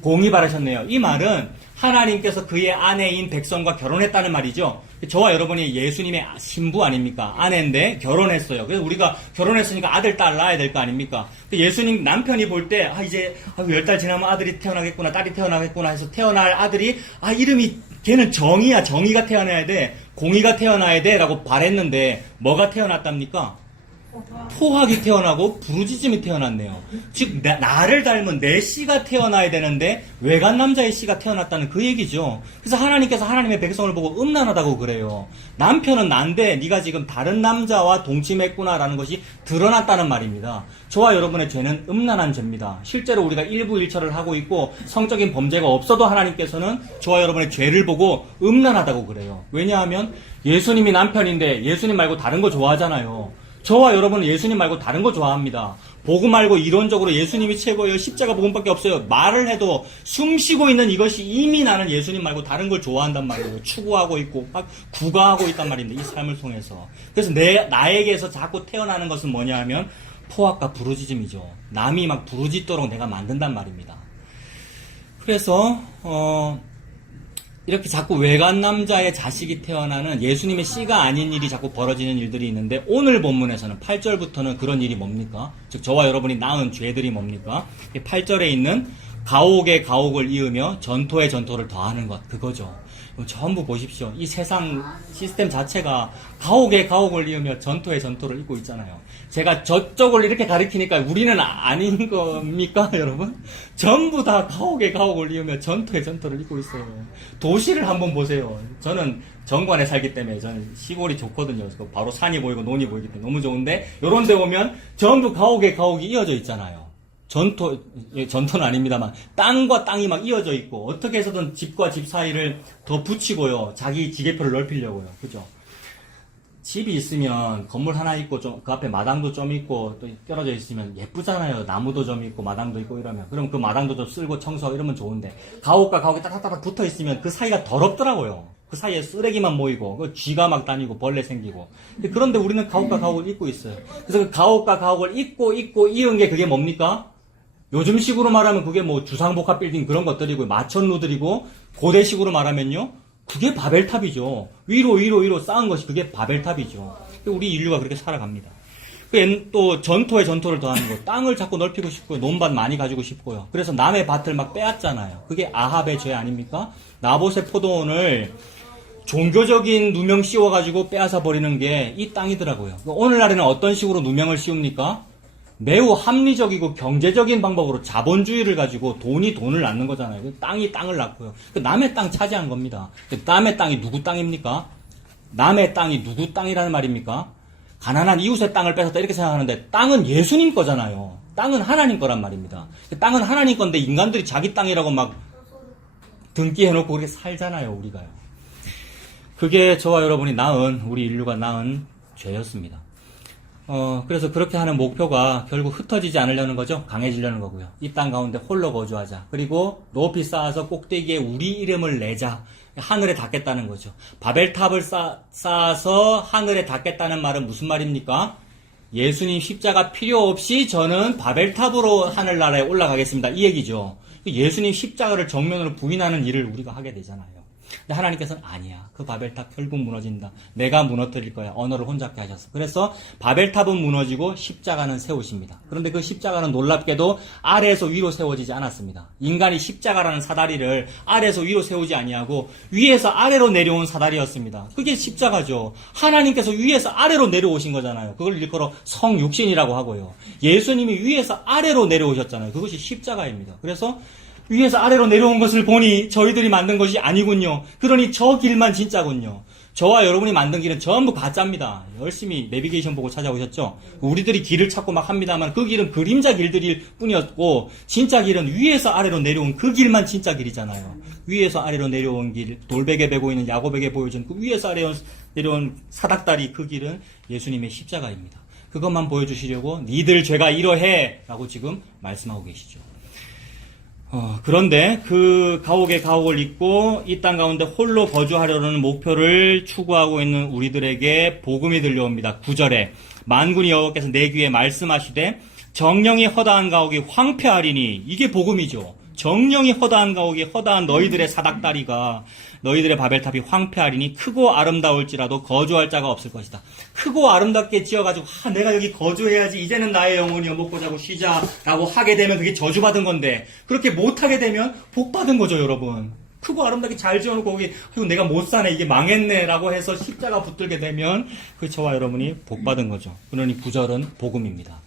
공의 바라셨네요. 이 말은 하나님께서 그의 아내인 백성과 결혼했다는 말이죠. 저와 여러분이 예수님의 신부 아닙니까? 아내인데 결혼했어요. 그래서 우리가 결혼했으니까 아들, 딸 낳아야 될 거 아닙니까? 예수님 남편이 볼 때, 이제 10달 지나면 아들이 태어나겠구나, 딸이 태어나겠구나 해서 태어날 아들이, 이름이, 걔는 정의야. 정의가 태어나야 돼. 공의가 태어나야 돼. 라고 바랬는데, 뭐가 태어났답니까? 포악이 태어나고 부르짖음이 태어났네요. 즉 나를 닮은 내 씨가 태어나야 되는데 외간 남자의 씨가 태어났다는 그 얘기죠. 그래서 하나님께서 하나님의 백성을 보고 음란하다고 그래요. 남편은 난데 네가 지금 다른 남자와 동침했구나라는 것이 드러났다는 말입니다. 저와 여러분의 죄는 음란한 죄입니다. 실제로 우리가 일부일처를 하고 있고 성적인 범죄가 없어도 하나님께서는 저와 여러분의 죄를 보고 음란하다고 그래요. 왜냐하면 예수님이 남편인데 예수님 말고 다른 거 좋아하잖아요. 저와 여러분은 예수님 말고 다른 거 좋아합니다. 복음 말고 이론적으로 예수님이 최고예요. 십자가 복음밖에 없어요. 말을 해도 숨 쉬고 있는 이것이 이미 나는 예수님 말고 다른 걸 좋아한단 말이에요. 추구하고 있고 막 구가하고 있단 말입니다. 이 삶을 통해서. 그래서 나에게서 자꾸 태어나는 것은 뭐냐 하면 포악과 부르짖음이죠. 남이 막 부르짖도록 내가 만든단 말입니다. 그래서 이렇게 자꾸 외간 남자의 자식이 태어나는 예수님의 씨가 아닌 일이 자꾸 벌어지는 일들이 있는데 오늘 본문에서는 8절부터는 그런 일이 뭡니까? 즉 저와 여러분이 낳은 죄들이 뭡니까? 8절에 있는 가옥에 가옥을 이으며 전토에 전토를 더하는 것, 그거죠. 전부 보십시오. 이 세상 시스템 자체가 가옥에 가옥을 이으며 전토에 전토를 잇고 있잖아요. 제가 저쪽을 이렇게 가리키니까 우리는 아닌 겁니까, 여러분? 전부 다 가옥에 가옥을 이으며 전토에 전토를 잇고 있어요. 도시를 한번 보세요. 저는 정관에 살기 때문에 저는 시골이 좋거든요. 바로 산이 보이고 논이 보이기 때문에 너무 좋은데 이런 데 오면 전부 가옥에 가옥이 이어져 있잖아요. 전토는 아닙니다만 땅과 땅이 막 이어져 있고 어떻게 해서든 집과 집 사이를 더 붙이고요. 자기 지게표를 넓히려고요. 그죠? 집이 있으면 건물 하나 있고 좀 그 앞에 마당도 좀 있고 또 떨어져 있으면 예쁘잖아요. 나무도 좀 있고 마당도 있고 이러면 그럼 그 마당도 좀 쓸고 청소하고 이러면 좋은데 가옥과 가옥이 따닥따닥 붙어 있으면 그 사이가 더럽더라고요. 그 사이에 쓰레기만 모이고 그 쥐가 막 다니고 벌레 생기고 그런데 우리는 가옥과 가옥을 잇고 있어요. 그래서 그 가옥과 가옥을 잇고 이은 게 그게 뭡니까? 요즘식으로 말하면 그게 뭐 주상복합 빌딩 그런 것들이고 마천루들이고 고대식으로 말하면요 그게 바벨탑이죠. 위로 쌓은 것이 그게 바벨탑이죠. 우리 인류가 그렇게 살아갑니다. 또 전토에 전토를 더하는 거, 땅을 자꾸 넓히고 싶고요, 논밭 많이 가지고 싶고요. 그래서 남의 밭을 막 빼앗잖아요. 그게 아합의 죄 아닙니까? 나봇의 포도원을 종교적인 누명 씌워가지고 빼앗아 버리는 게 이 땅이더라고요. 오늘날에는 어떤 식으로 누명을 씌웁니까? 매우 합리적이고 경제적인 방법으로 자본주의를 가지고 돈이 돈을 낳는 거잖아요. 땅이 땅을 낳고요. 남의 땅 차지한 겁니다. 남의 땅이 누구 땅입니까? 남의 땅이 누구 땅이라는 말입니까? 가난한 이웃의 땅을 뺏었다 이렇게 생각하는데 땅은 예수님 거잖아요. 땅은 하나님 거란 말입니다. 땅은 하나님 건데 인간들이 자기 땅이라고 막 등기해놓고 그렇게 살잖아요. 우리가요. 그게 저와 여러분이 낳은 우리 인류가 낳은 죄였습니다. 그래서 그렇게 하는 목표가 결국 흩어지지 않으려는 거죠. 강해지려는 거고요. 이 땅 가운데 홀로 거주하자. 그리고 높이 쌓아서 꼭대기에 우리 이름을 내자. 하늘에 닿겠다는 거죠. 바벨탑을 쌓아서 하늘에 닿겠다는 말은 무슨 말입니까? 예수님 십자가 필요 없이 저는 바벨탑으로 하늘나라에 올라가겠습니다. 이 얘기죠. 예수님 십자가를 정면으로 부인하는 일을 우리가 하게 되잖아요. 근데 하나님께서는 아니야. 그 바벨탑 결국 무너진다. 내가 무너뜨릴 거야. 언어를 혼잡게 하셨어. 그래서 바벨탑은 무너지고 십자가는 세우십니다. 그런데 그 십자가는 놀랍게도 아래에서 위로 세워지지 않았습니다. 인간이 십자가라는 사다리를 아래에서 위로 세우지 아니하고 위에서 아래로 내려온 사다리였습니다. 그게 십자가죠. 하나님께서 위에서 아래로 내려오신 거잖아요. 그걸 일컬어 성육신이라고 하고요. 예수님이 위에서 아래로 내려오셨잖아요. 그것이 십자가입니다. 그래서 위에서 아래로 내려온 것을 보니 저희들이 만든 것이 아니군요. 그러니 저 길만 진짜군요. 저와 여러분이 만든 길은 전부 가짜입니다. 열심히 내비게이션 보고 찾아오셨죠? 우리들이 길을 찾고 막 합니다만 그 길은 그림자 길들일 뿐이었고 진짜 길은 위에서 아래로 내려온 그 길만 진짜 길이잖아요. 위에서 아래로 내려온 길, 돌베개 베고 있는 야곱에게 보여준 그 위에서 아래로 내려온 사닥다리 그 길은 예수님의 십자가입니다. 그것만 보여주시려고 니들 죄가 이러해 라고 지금 말씀하고 계시죠. 그런데 그 가옥에 가옥을 잇고 이 땅 가운데 홀로 거주하려는 목표를 추구하고 있는 우리들에게 복음이 들려옵니다. 9절에 만군의 여호와께서 내 귀에 말씀하시되 정령이 허다한 가옥이 황폐하리니 이게 복음이죠. 정령이 허다한 가옥이 허다한 너희들의 사닥다리가 너희들의 바벨탑이 황폐하리니 크고 아름다울지라도 거주할 자가 없을 것이다. 크고 아름답게 지어가지고 내가 여기 거주해야지 이제는 나의 영혼이 먹고 자고 쉬자라고 하게 되면 그게 저주받은 건데 그렇게 못하게 되면 복받은 거죠 여러분. 크고 아름답게 잘 지어놓고 거기 내가 못 사네 이게 망했네라고 해서 십자가 붙들게 되면 그 저와 여러분이 복받은 거죠. 그러니 9절은 복음입니다.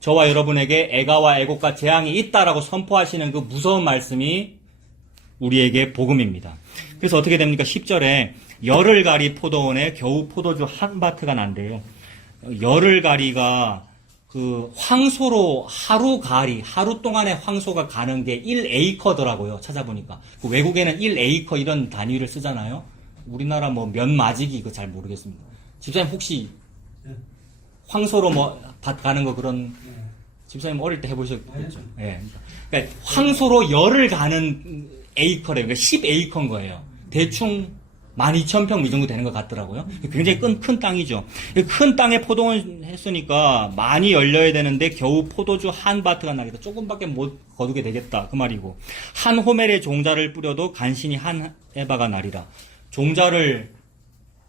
저와 여러분에게 애가와 애곡과 재앙이 있다라고 선포하시는 그 무서운 말씀이 우리에게 복음입니다. 그래서 어떻게 됩니까? 10절에 열을 가리 포도원에 겨우 포도주 한 바트가 난대요. 열을 가리가 그 황소로 하루 동안에 황소가 가는 게 1에이커더라고요. 찾아보니까. 그 외국에는 1에이커 이런 단위를 쓰잖아요. 우리나라 뭐 면 마지기 이거 잘 모르겠습니다. 집사님 혹시 황소로 뭐 밭 가는 거 그런 집사님 어릴 때 해보셨겠죠. 예. 그러니까 황소로 열을 가는 에이커래요. 그러니까 10에이커인 거예요. 대충 12,000평 이 정도 되는 것 같더라고요. 굉장히 큰 땅이죠. 큰 땅에 포도원 했으니까 많이 열려야 되는데 겨우 포도주 한 바트가 나겠다. 조금밖에 못 거두게 되겠다. 그 말이고. 한 호멜의 종자를 뿌려도 간신히 한 에바가 나리라. 종자를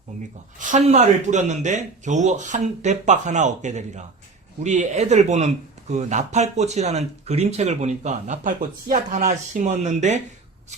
뭡니까? 한 말을 뿌렸는데 겨우 한 대박 하나 얻게 되리라. 우리 애들 보는 그 나팔꽃이라는 그림책을 보니까 나팔꽃 씨앗 하나 심었는데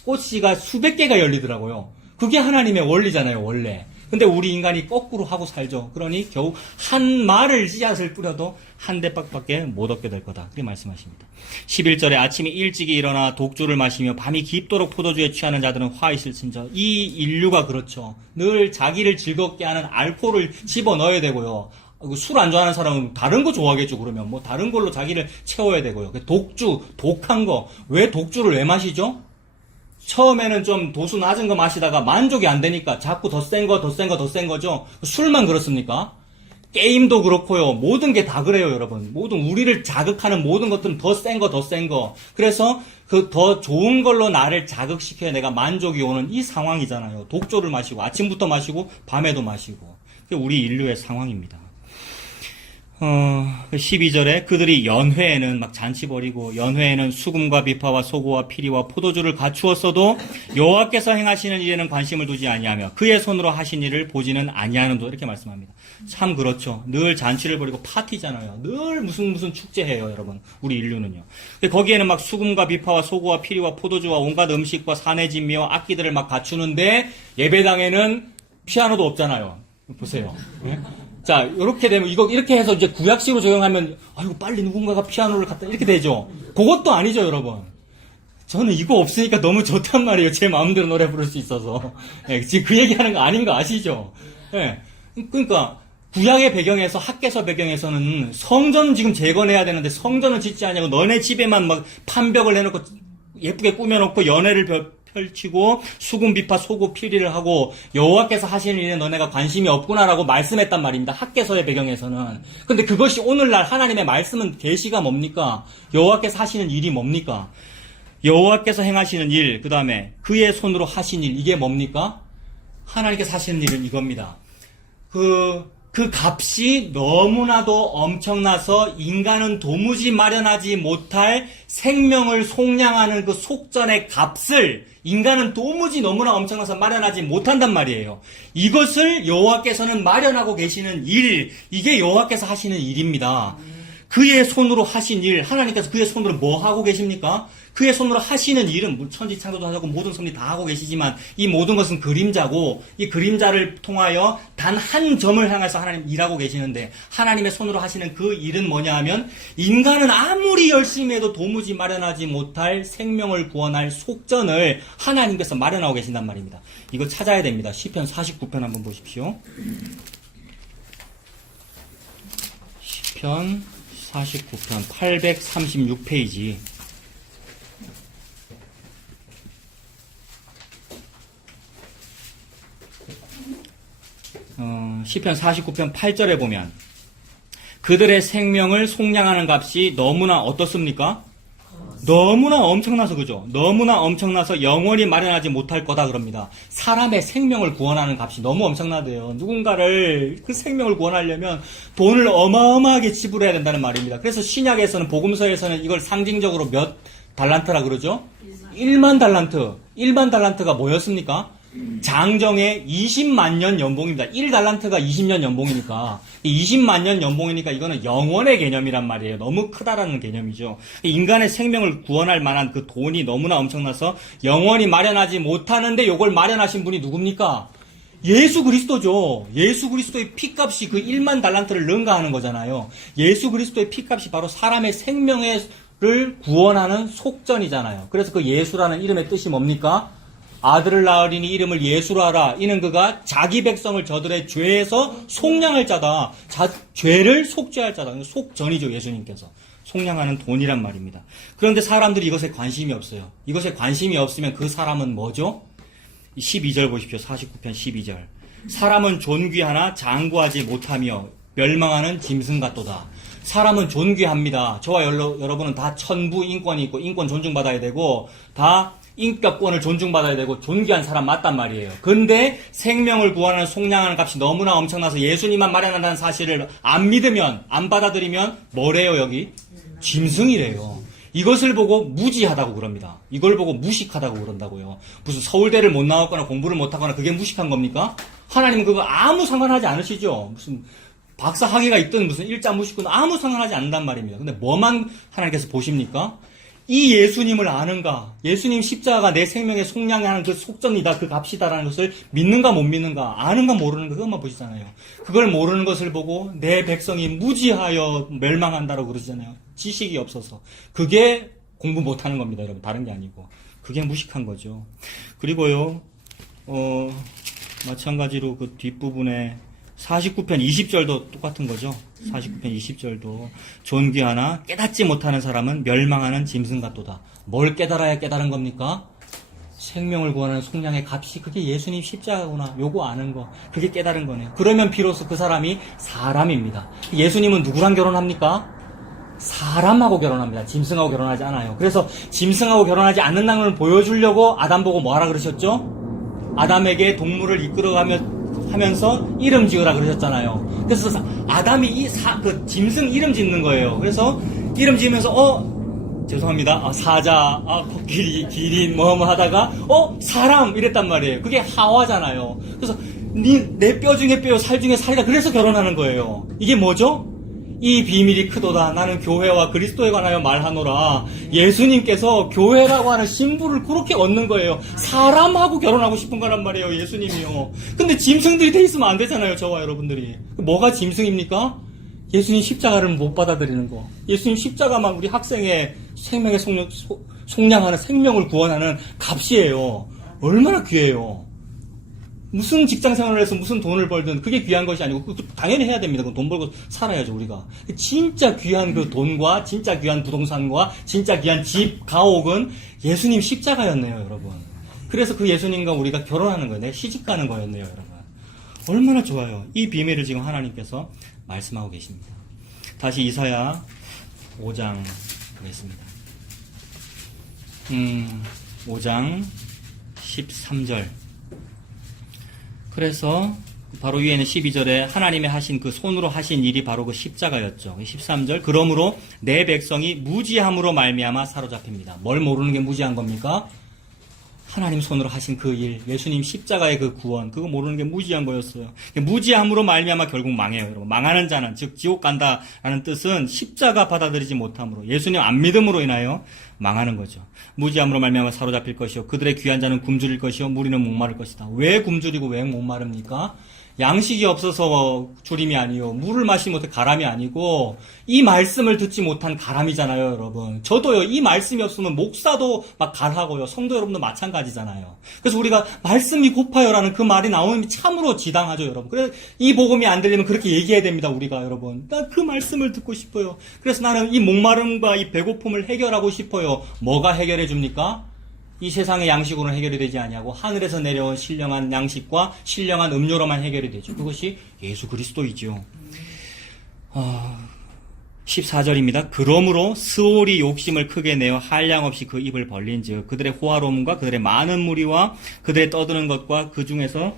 꽃씨가 수백 개가 열리더라고요. 그게 하나님의 원리잖아요, 원래. 근데 우리 인간이 거꾸로 하고 살죠. 그러니 겨우 한 말을 씨앗을 뿌려도 한 대박밖에 못 얻게 될 거다. 그렇게 말씀하십니다. 11절에 아침에 일찍이 일어나 독주를 마시며 밤이 깊도록 포도주에 취하는 자들은 화 있을진저. 이 인류가 그렇죠. 늘 자기를 즐겁게 하는 알코올을 집어넣어야 되고요. 술 안 좋아하는 사람은 다른 거 좋아하겠죠. 그러면 뭐 다른 걸로 자기를 채워야 되고요. 독주, 독한 거. 왜 독주를 왜 마시죠? 처음에는 좀 도수 낮은 거 마시다가 만족이 안 되니까 자꾸 더 센 거, 더 센 거, 더 센 거죠. 술만 그렇습니까? 게임도 그렇고요. 모든 게 다 그래요, 여러분. 모든 우리를 자극하는 모든 것들은 더 센 거, 더 센 거. 그래서 그 더 좋은 걸로 나를 자극시켜야 내가 만족이 오는 이 상황이잖아요. 독조를 마시고 아침부터 마시고 밤에도 마시고. 그게 우리 인류의 상황입니다. 12절에 그들이 연회에는 막 잔치 벌이고 연회에는 수금과 비파와 소고와 피리와 포도주를 갖추었어도 여호와께서 행하시는 일에는 관심을 두지 아니하며 그의 손으로 하신 일을 보지는 아니하는도 이렇게 말씀합니다. 참 그렇죠. 늘 잔치를 벌이고 파티잖아요. 늘 무슨 축제해요, 여러분. 우리 인류는요. 거기에는 막 수금과 비파와 소고와 피리와 포도주와 온갖 음식과 산의 진미와 악기들을 막 갖추는데 예배당에는 피아노도 없잖아요. 보세요. 네? 자, 이렇게 되면, 이렇게 해서 이제 구약식으로 적용하면, 아이고, 빨리 누군가가 피아노를 갖다, 이렇게 되죠. 그것도 아니죠, 여러분. 저는 이거 없으니까 너무 좋단 말이에요. 제 마음대로 노래 부를 수 있어서. 예, 지금 그 얘기하는 거 아닌 거 아시죠? 예. 그러니까, 구약의 배경에서, 학개서 배경에서는 성전 지금 재건해야 되는데 성전을 짓지 않냐고 너네 집에만 막 판벽을 해놓고 예쁘게 꾸며놓고 연회를 펼치고 수금 비파 소고 피리를 하고 여호와께서 하시는 일에 너네가 관심이 없구나라고 말씀했단 말입니다. 학개서의 배경에서는. 근데 그것이 오늘날 하나님의 말씀은 계시가 뭡니까? 여호와께서 하시는 일이 뭡니까? 여호와께서 행하시는 일, 그 다음에 그의 손으로 하신 일, 이게 뭡니까? 하나님께서 하시는 일은 이겁니다. 그 값이 너무나도 엄청나서 인간은 도무지 마련하지 못할 생명을 속량하는 그 속전의 값을 인간은 도무지 너무나 엄청나서 마련하지 못한단 말이에요. 이것을 여호와께서는 마련하고 계시는 일, 이게 여호와께서 하시는 일입니다. 그의 손으로 하신 일, 하나님께서 그의 손으로 뭐 하고 계십니까? 그의 손으로 하시는 일은 천지창조도 하고 모든 섭리 다 하고 계시지만 이 모든 것은 그림자고 이 그림자를 통하여 단 한 점을 향해서 하나님 일하고 계시는데 하나님의 손으로 하시는 그 일은 뭐냐 하면 인간은 아무리 열심히 해도 도무지 마련하지 못할 생명을 구원할 속전을 하나님께서 마련하고 계신단 말입니다. 이거 찾아야 됩니다. 시편 49편 한번 보십시오. 시편 49편 836페이지. 시편 49편 8절에 보면 그들의 생명을 속량하는 값이 너무나 어떻습니까? 너무나 엄청나서 그죠? 너무나 엄청나서 영원히 마련하지 못할 거다 그럽니다. 사람의 생명을 구원하는 값이 너무 엄청나대요. 누군가를 그 생명을 구원하려면 돈을 어마어마하게 지불해야 된다는 말입니다. 그래서 신약에서는 복음서에서는 이걸 상징적으로 몇 달란트라 그러죠? 1만 달란트. 1만 달란트가 뭐였습니까? 장정의 20만 년 연봉입니다. 1달란트가 20년 연봉이니까. 20만 년 연봉이니까 이거는 영원의 개념이란 말이에요. 너무 크다라는 개념이죠. 인간의 생명을 구원할 만한 그 돈이 너무나 엄청나서 영원히 마련하지 못하는데 이걸 마련하신 분이 누굽니까? 예수 그리스도죠. 예수 그리스도의 피값이 그 1만 달란트를 능가하는 거잖아요. 예수 그리스도의 피값이 바로 사람의 생명을 구원하는 속전이잖아요. 그래서 그 예수라는 이름의 뜻이 뭡니까? 아들을 낳으리니 이름을 예수로 하라. 이는 그가 자기 백성을 저들의 죄에서 속량할 자다. 죄를 속죄할 자다. 속전이죠, 예수님께서. 속량하는 돈이란 말입니다. 그런데 사람들이 이것에 관심이 없어요. 이것에 관심이 없으면 그 사람은 뭐죠? 12절 보십시오. 49편 12절. 사람은 존귀하나 장구하지 못하며 멸망하는 짐승 같도다. 사람은 존귀합니다. 저와 여러분은 다 천부 인권이 있고 인권 존중받아야 되고 다 인격권을 존중받아야 되고 존귀한 사람 맞단 말이에요. 근데 생명을 구하는 속량하는 값이 너무나 엄청나서 예수님만 마련한다는 사실을 안 믿으면 안 받아들이면 뭐래요 여기? 짐승이래요. 이것을 보고 무지하다고 그럽니다. 이걸 보고 무식하다고 그런다고요. 무슨 서울대를 못 나왔거나 공부를 못하거나 그게 무식한 겁니까? 하나님은 그거 아무 상관하지 않으시죠. 무슨 박사 학위가 있든 무슨 일자 무식군 아무 상관하지 않는단 말입니다. 근데 뭐만 하나님께서 보십니까? 이 예수님을 아는가? 예수님 십자가가 내 생명의 속량하는 그 속전이다, 그 값이다라는 것을 믿는가 못 믿는가? 아는가 모르는가? 그것만 보시잖아요. 그걸 모르는 것을 보고 내 백성이 무지하여 멸망한다고 그러시잖아요. 지식이 없어서. 그게 공부 못하는 겁니다, 여러분. 다른 게 아니고. 그게 무식한 거죠. 그리고요, 마찬가지로 그 뒷부분에 49편 20절도 똑같은 거죠. 49편 20절도 존귀하나 깨닫지 못하는 사람은 멸망하는 짐승 같도다. 뭘 깨달아야 깨달은 겁니까? 생명을 구하는 속량의 값이 그게 예수님 십자가구나. 요거 아는 거. 그게 깨달은 거네요. 그러면 비로소 그 사람이 사람입니다. 예수님은 누구랑 결혼합니까? 사람하고 결혼합니다. 짐승하고 결혼하지 않아요. 그래서 짐승하고 결혼하지 않는다는 걸 보여주려고 아담 보고 뭐하라 그러셨죠? 아담에게 동물을 이끌어가면서 이름 지으라 그러셨잖아요. 그래서 아담이 그 짐승 이름 짓는 거예요. 그래서 이름 지으면서 죄송합니다. 사자, 코끼리, 기린, 뭐 하다가 사람 이랬단 말이에요. 그게 하와잖아요. 그래서 내 뼈 중에 뼈, 살 중에 살이다. 그래서 결혼하는 거예요. 이게 뭐죠? 이 비밀이 크도다. 나는 교회와 그리스도에 관하여 말하노라. 예수님께서 교회라고 하는 신부를 그렇게 얻는 거예요. 사람하고 결혼하고 싶은 거란 말이에요. 예수님이요. 근데 짐승들이 돼 있으면 안 되잖아요. 저와 여러분들이. 뭐가 짐승입니까? 예수님 십자가를 못 받아들이는 거. 예수님 십자가만 우리 학생의 생명의 속량하는 생명을 구원하는 값이에요. 얼마나 귀해요. 무슨 직장 생활을 해서 무슨 돈을 벌든 그게 귀한 것이 아니고 당연히 해야 됩니다. 그건 돈 벌고 살아야죠 우리가. 진짜 귀한 그 돈과 진짜 귀한 부동산과 진짜 귀한 집, 가옥은 예수님 십자가였네요, 여러분. 그래서 그 예수님과 우리가 결혼하는 거예요. 시집가는 거였네요, 여러분. 얼마나 좋아요. 이 비밀을 지금 하나님께서 말씀하고 계십니다. 다시 이사야 5장 보겠습니다. 5장 13절. 그래서 바로 위에는 12절에 하나님이 하신 그 손으로 하신 일이 바로 그 십자가였죠. 13절. 그러므로 내 백성이 무지함으로 말미암아 사로잡힙니다. 뭘 모르는 게 무지한 겁니까? 하나님 손으로 하신 그 일, 예수님 십자가의 그 구원, 그거 모르는 게 무지한 거였어요. 무지함으로 말미암아 결국 망해요, 여러분. 망하는 자는, 즉 지옥 간다라는 뜻은 십자가 받아들이지 못함으로, 예수님 안 믿음으로 인하여 망하는 거죠. 무지함으로 말미암아 사로잡힐 것이요, 그들의 귀한 자는 굶주릴 것이요, 무리는 목마를 것이다. 왜 굶주리고 왜 목마릅니까? 양식이 없어서 주림이 아니요, 물을 마시지 못해 가람이 아니고 이 말씀을 듣지 못한 가람이잖아요, 여러분. 저도요, 이 말씀이 없으면 목사도 막 갈하고요, 성도 여러분도 마찬가지잖아요. 그래서 우리가 말씀이 고파요라는 그 말이 나오면 참으로 지당하죠, 여러분. 그래서 이 복음이 안 들리면 그렇게 얘기해야 됩니다, 우리가, 여러분. 나 그 말씀을 듣고 싶어요. 그래서 나는 이 목마름과 이 배고픔을 해결하고 싶어요. 뭐가 해결해 줍니까? 이 세상의 양식으로는 해결이 되지 아니하고 하늘에서 내려온 신령한 양식과 신령한 음료로만 해결이 되죠. 그것이 예수 그리스도이죠. 14절입니다. 그러므로 스올이 욕심을 크게 내어 한량없이 그 입을 벌린즉 그들의 호화로움과 그들의 많은 무리와 그들의 떠드는 것과 그 중에서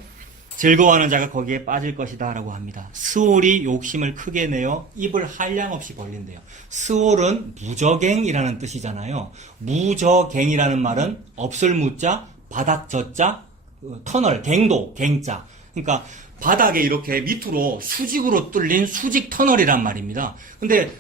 즐거워하는 자가 거기에 빠질 것이다 라고 합니다. 스올이 욕심을 크게 내어 입을 한량없이 벌린대요. 스올은 무저갱이라는 뜻이잖아요. 무저갱이라는 말은 없을 무자, 바닥 저자, 터널, 갱도, 갱자. 그러니까 바닥에 이렇게 밑으로 수직으로 뚫린 수직 터널이란 말입니다. 근데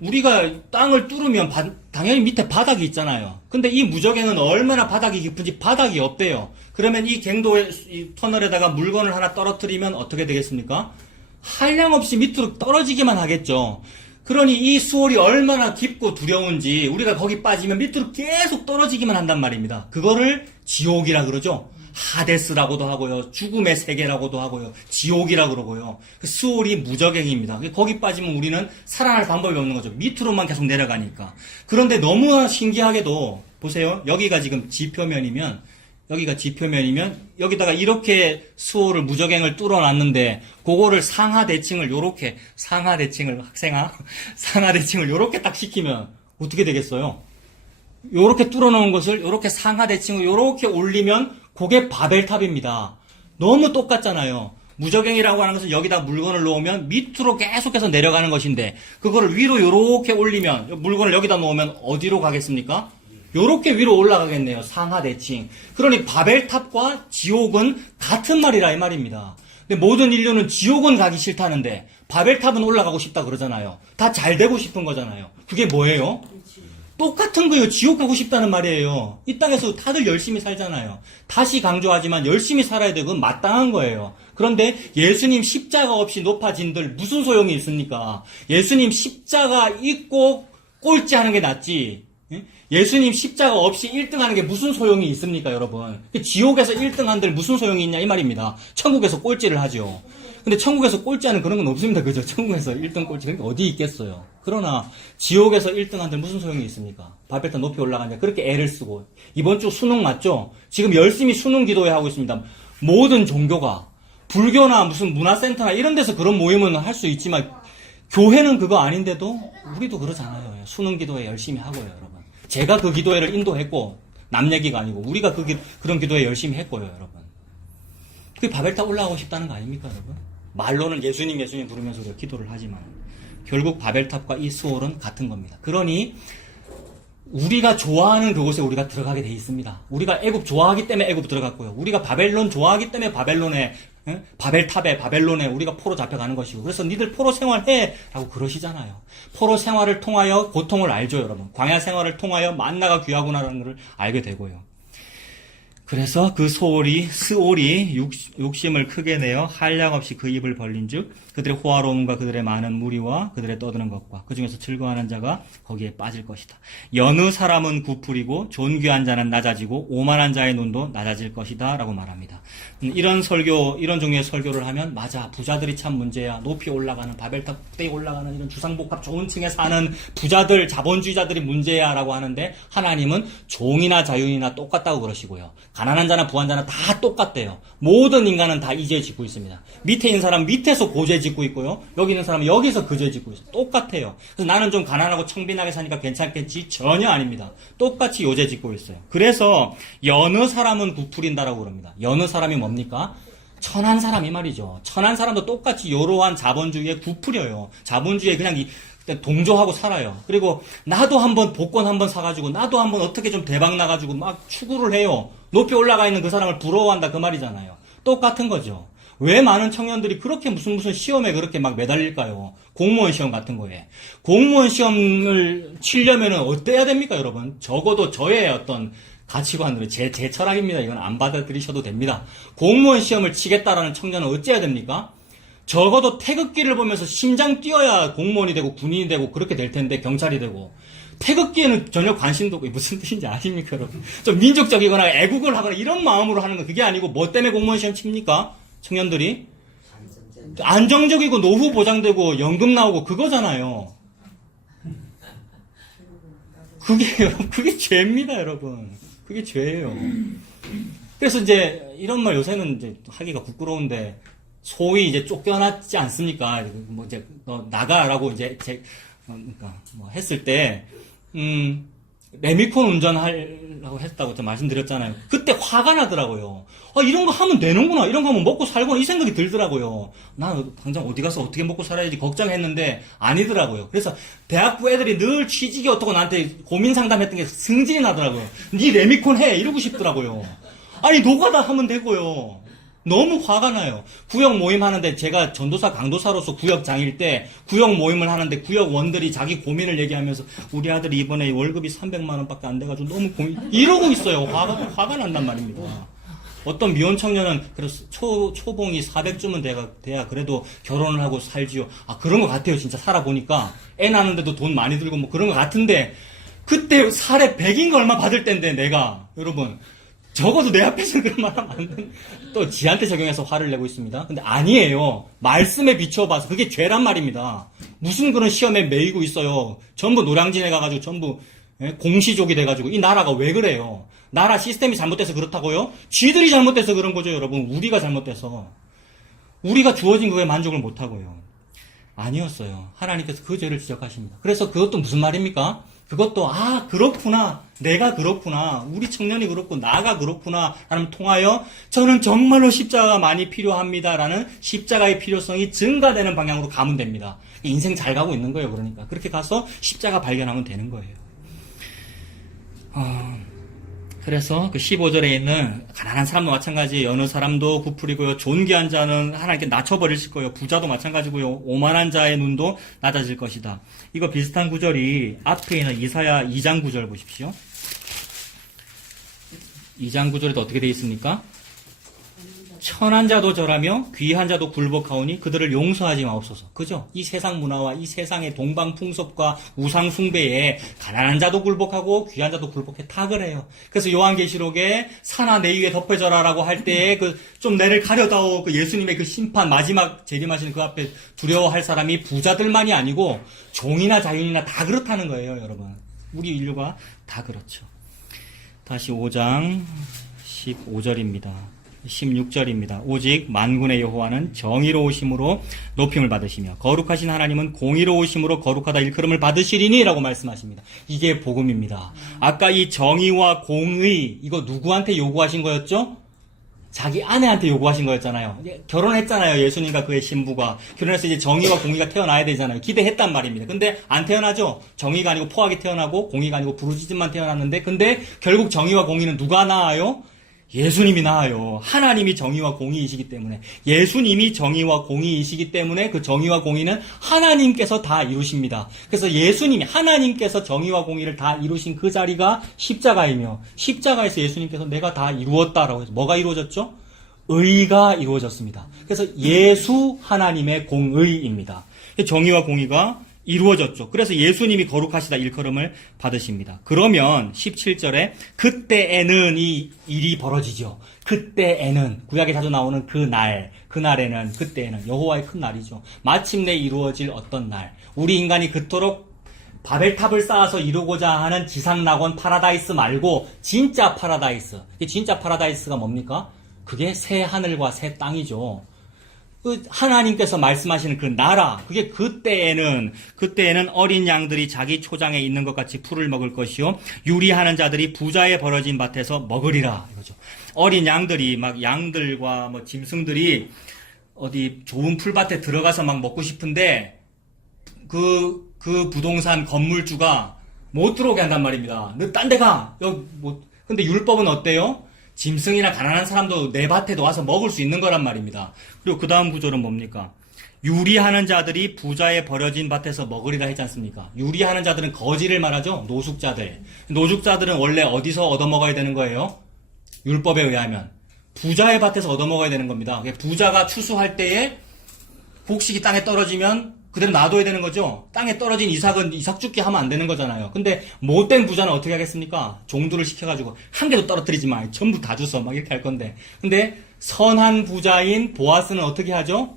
우리가 땅을 뚫으면 당연히 밑에 바닥이 있잖아요. 근데 이 무저갱은 얼마나 바닥이 깊은지 바닥이 없대요. 그러면 이 갱도의 이 터널에다가 물건을 하나 떨어뜨리면 어떻게 되겠습니까? 한량없이 밑으로 떨어지기만 하겠죠. 그러니 이 수월이 얼마나 깊고 두려운지 우리가 거기 빠지면 밑으로 계속 떨어지기만 한단 말입니다. 그거를 지옥이라 그러죠. 하데스라고도 하고요. 죽음의 세계라고도 하고요. 지옥이라 그러고요. 그 스올이 무저갱입니다. 거기 빠지면 우리는 살아날 방법이 없는 거죠. 밑으로만 계속 내려가니까. 그런데 너무나 신기하게도 보세요. 여기가 지금 지표면이면 여기다가 이렇게 수호를 무저갱을 뚫어놨는데 그거를 상하대칭을 요렇게 상하대칭을 요렇게 딱 시키면 어떻게 되겠어요? 요렇게 뚫어놓은 것을 요렇게 상하대칭을 요렇게 올리면 그게 바벨탑입니다. 너무 똑같잖아요. 무저갱이라고 하는 것은 여기다 물건을 놓으면 밑으로 계속해서 내려가는 것인데 그거를 위로 요렇게 올리면 물건을 여기다 놓으면 어디로 가겠습니까? 요렇게 위로 올라가겠네요. 상하대칭. 그러니 바벨탑과 지옥은 같은 말이라 이 말입니다. 근데 모든 인류는 지옥은 가기 싫다는데 바벨탑은 올라가고 싶다 그러잖아요. 다 잘 되고 싶은 거잖아요. 그게 뭐예요? 똑같은 거예요. 지옥 가고 싶다는 말이에요. 이 땅에서 다들 열심히 살잖아요. 다시 강조하지만 열심히 살아야 되고 그건 마땅한 거예요. 그런데 예수님 십자가 없이 높아진들 무슨 소용이 있습니까? 예수님 십자가 있고 꼴찌하는 게 낫지. 예수님 십자가 없이 1등하는 게 무슨 소용이 있습니까, 여러분? 지옥에서 1등한들 무슨 소용이 있냐 이 말입니다. 천국에서 꼴찌를 하죠. 근데 천국에서 꼴찌하는 그런 건 없습니다. 그죠? 천국에서 1등 꼴찌 그런 게 어디 있겠어요. 그러나 지옥에서 1등한들 무슨 소용이 있습니까? 바벨탑 높이 올라가냐 그렇게 애를 쓰고 이번 주 수능 맞죠? 지금 열심히 수능 기도회 하고 있습니다. 모든 종교가 불교나 무슨 문화센터나 이런 데서 그런 모임은 할 수 있지만 교회는 그거 아닌데도 우리도 그러잖아요. 수능 기도회 열심히 하고요, 여러분. 제가 그 기도회를 인도했고 남 얘기가 아니고 우리가 그런 기도회 열심히 했고요, 여러분. 그게 바벨탑 올라가고 싶다는 거 아닙니까, 여러분? 말로는 예수님 부르면서 우리가 기도를 하지만 결국 바벨탑과 이 수월은 같은 겁니다. 그러니 우리가 좋아하는 그곳에 우리가 들어가게 돼 있습니다. 우리가 애굽 좋아하기 때문에 애굽 들어갔고요. 우리가 바벨론 좋아하기 때문에 바벨탑에 바벨론에 우리가 포로 잡혀가는 것이고 그래서 니들 포로 생활해 라고 그러시잖아요. 포로 생활을 통하여 고통을 알죠, 여러분. 광야 생활을 통하여 만나가 귀하구나라는 것을 알게 되고요. 그래서 그 스올이 욕심을 크게 내어 한량없이 그 입을 벌린즉 그들의 호화로움과 그들의 많은 무리와 그들의 떠드는 것과 그 중에서 즐거워하는 자가 거기에 빠질 것이다. 여느 사람은 구풀이고 존귀한 자는 낮아지고 오만한 자의 눈도 낮아질 것이다 라고 말합니다. 이런 종류의 설교를 하면 맞아, 부자들이 참 문제야. 높이 올라가는 바벨탑에 올라가는 이런 주상복합 좋은 층에 사는 부자들, 자본주의자들이 문제야 라고 하는데 하나님은 종이나 자유인이나 똑같다고 그러시고요. 가난한 자나 부한 자나 다 똑같대요. 모든 인간은 다 이 죄 짓고 있습니다. 밑에 있는 사람 밑에서 고죄 짓고 있고요. 여기 있는 사람은 여기서 그 죄 짓고 있어요. 똑같아요. 그래서 나는 좀 가난하고 청빈하게 사니까 괜찮겠지? 전혀 아닙니다. 똑같이 요죄 짓고 있어요. 그래서 여느 사람은 구풀인다라고 그럽니다. 여느 사람이 뭡니까? 천한 사람이 말이죠. 천한 사람도 똑같이 이러한 자본주의에 구풀려요. 자본주의에 그냥 동조하고 살아요. 그리고 나도 한번 복권 한번 사가지고 나도 한번 어떻게 좀 대박 나가지고 막 추구를 해요. 높이 올라가 있는 그 사람을 부러워한다 그 말이잖아요. 똑같은 거죠. 왜 많은 청년들이 그렇게 무슨 시험에 그렇게 막 매달릴까요? 공무원 시험 같은 거에. 공무원 시험을 치려면은 어때야 됩니까, 여러분? 적어도 저의 어떤 가치관으로 제 철학입니다. 이건 안 받아들이셔도 됩니다. 공무원 시험을 치겠다라는 청년은 어째야 됩니까? 적어도 태극기를 보면서 심장 뛰어야 공무원이 되고 군인이 되고 그렇게 될 텐데 경찰이 되고 태극기에는 전혀 관심도 없고 무슨 뜻인지 아십니까, 여러분? 좀 민족적이거나 애국을 하거나 이런 마음으로 하는 건 그게 아니고 뭐 때문에 공무원 시험 칩니까? 청년들이 안정적이고 노후 보장되고 연금 나오고 그거잖아요. 그게 죄입니다, 여러분. 그게 죄예요. 그래서 이제 이런 말 요새는 이제 하기가 부끄러운데 소위 이제 쫓겨났지 않습니까? 뭐 이제 너 나가라고 이제 그러니까 뭐 했을 때 레미콘 운전하려고 했다고 좀 말씀드렸잖아요. 그때 화가 나더라고요. 이런 거 하면 되는구나. 이런 거 하면 먹고 살구나. 이 생각이 들더라고요. 나 당장 어디 가서 어떻게 먹고 살아야지 걱정했는데 아니더라고요. 그래서 대학부 애들이 늘 취직이 어떻고 나한테 고민 상담했던 게 승진이 나더라고요. 니 레미콘 해. 이러고 싶더라고요. 아니, 노가다 하면 되고요. 너무 화가 나요. 구역 모임 하는데 제가 전도사 강도사로서 구역장일 때 구역 모임을 하는데 구역원들이 자기 고민을 얘기하면서 우리 아들이 이번에 월급이 300만 원밖에 안 돼가지고 너무 고민 이러고 있어요. 화가 난단 말입니다. 어떤 미혼 청년은 그래서 초봉이 400주면 돼야 그래도 결혼을 하고 살지요. 그런 것 같아요. 진짜 살아보니까 애 낳는데도 돈 많이 들고 뭐 그런 것 같은데 그때 살에 100인가 얼마 받을 때인데 내가 여러분 적어도 내 앞에서 그런 말 하면 안 돼. 또 지한테 적용해서 화를 내고 있습니다. 근데 아니에요. 말씀에 비춰봐서 그게 죄란 말입니다. 무슨 그런 시험에 매이고 있어요. 전부 노량진에 가가지고 전부 공시족이 돼가지고 이 나라가 왜 그래요? 나라 시스템이 잘못돼서 그렇다고요? 쥐들이 잘못돼서 그런 거죠, 여러분. 우리가 잘못돼서. 우리가 주어진 그거에 만족을 못하고요. 아니었어요. 하나님께서 그 죄를 지적하십니다. 그래서 그것도 무슨 말입니까? 그것도 그렇구나. 내가 그렇구나. 우리 청년이 그렇고 나가 그렇구나. 라는 통하여 저는 정말로 십자가가 많이 필요합니다. 라는 십자가의 필요성이 증가되는 방향으로 가면 됩니다. 인생 잘 가고 있는 거예요. 그러니까. 그렇게 가서 십자가 발견하면 되는 거예요. 그래서 그 15절에 있는 가난한 사람도 마찬가지, 어느 사람도 부풀이고요. 존귀한 자는 하나님께 낮춰버리실 거예요. 부자도 마찬가지고요. 오만한 자의 눈도 낮아질 것이다. 이거 비슷한 구절이 앞에 있는 이사야 2장 9절 보십시오. 2장 9절에도 어떻게 되어 있습니까? 천한 자도 절하며 귀한 자도 굴복하오니 그들을 용서하지 마옵소서. 그죠? 이 세상 문화와 이 세상의 동방풍속과 우상 숭배에 가난한 자도 굴복하고 귀한 자도 굴복해 다 그래요. 그래서 요한계시록에 사나 내 위에 덮여져라라고 할 때에 좀 내를 가려다오 예수님의 그 심판 마지막 재림하시는 그 앞에 두려워할 사람이 부자들만이 아니고 종이나 자유인이나 다 그렇다는 거예요, 여러분. 우리 인류가 다 그렇죠. 다시 5장 15절입니다. 16절입니다. 오직 만군의 여호와는 정의로우심으로 높임을 받으시며 거룩하신 하나님은 공의로우심으로 거룩하다 일컬음을 받으시리니 라고 말씀하십니다. 이게 복음입니다. 아까 이 정의와 공의 이거 누구한테 요구하신 거였죠? 자기 아내한테 요구하신 거였잖아요. 결혼했잖아요. 예수님과 그의 신부가 결혼해서 이제 정의와 공의가 태어나야 되잖아요. 기대했단 말입니다. 근데 안 태어나죠. 정의가 아니고 포악이 태어나고 공의가 아니고 부르짖음만 태어났는데 근데 결국 정의와 공의는 누가 낳아요? 예수님이 나아요. 하나님이 정의와 공의이시기 때문에 예수님이 정의와 공의이시기 때문에 그 정의와 공의는 하나님께서 다 이루십니다. 그래서 예수님이 하나님께서 정의와 공의를 다 이루신 그 자리가 십자가이며 십자가에서 예수님께서 내가 다 이루었다라고 해서 뭐가 이루어졌죠? 의가 이루어졌습니다. 그래서 예수 하나님의 공의입니다. 정의와 공의가 이루어졌죠. 그래서 예수님이 거룩하시다 일컬음을 받으십니다. 그러면 17절에 그때에는 이 일이 벌어지죠. 그때에는 구약에 자주 나오는 그날에는 그때에는 여호와의 큰 날이죠. 마침내 이루어질 어떤 날. 우리 인간이 그토록 바벨탑을 쌓아서 이루고자 하는 지상낙원 파라다이스 말고 진짜 파라다이스. 진짜 파라다이스가 뭡니까? 그게 새 하늘과 새 땅이죠. 하나님께서 말씀하시는 그 나라, 그게 그때에는 어린 양들이 자기 초장에 있는 것 같이 풀을 먹을 것이요 유리하는 자들이 부자의 벌어진 밭에서 먹으리라 이거죠. 어린 양들이 막 양들과 뭐 짐승들이 어디 좋은 풀밭에 들어가서 막 먹고 싶은데 그 부동산 건물주가 못 들어오게 한단 말입니다. 너 딴 데 가. 근데 율법은 어때요? 짐승이나 가난한 사람도 내 밭에도 와서 먹을 수 있는 거란 말입니다. 그리고 그 다음 구절은 뭡니까? 유리하는 자들이 부자의 버려진 밭에서 먹으리라 했지 않습니까? 유리하는 자들은 거지를 말하죠. 노숙자들. 노숙자들은 원래 어디서 얻어먹어야 되는 거예요? 율법에 의하면. 부자의 밭에서 얻어먹어야 되는 겁니다. 부자가 추수할 때에 곡식이 땅에 떨어지면 그대로 놔둬야 되는 거죠. 땅에 떨어진 이삭은 이삭 죽게 하면 안 되는 거잖아요. 근데 못된 부자는 어떻게 하겠습니까? 종들을 시켜가지고 한 개도 떨어뜨리지 마. 전부 다 주워 막 이렇게 할 건데. 근데 선한 부자인 보아스는 어떻게 하죠?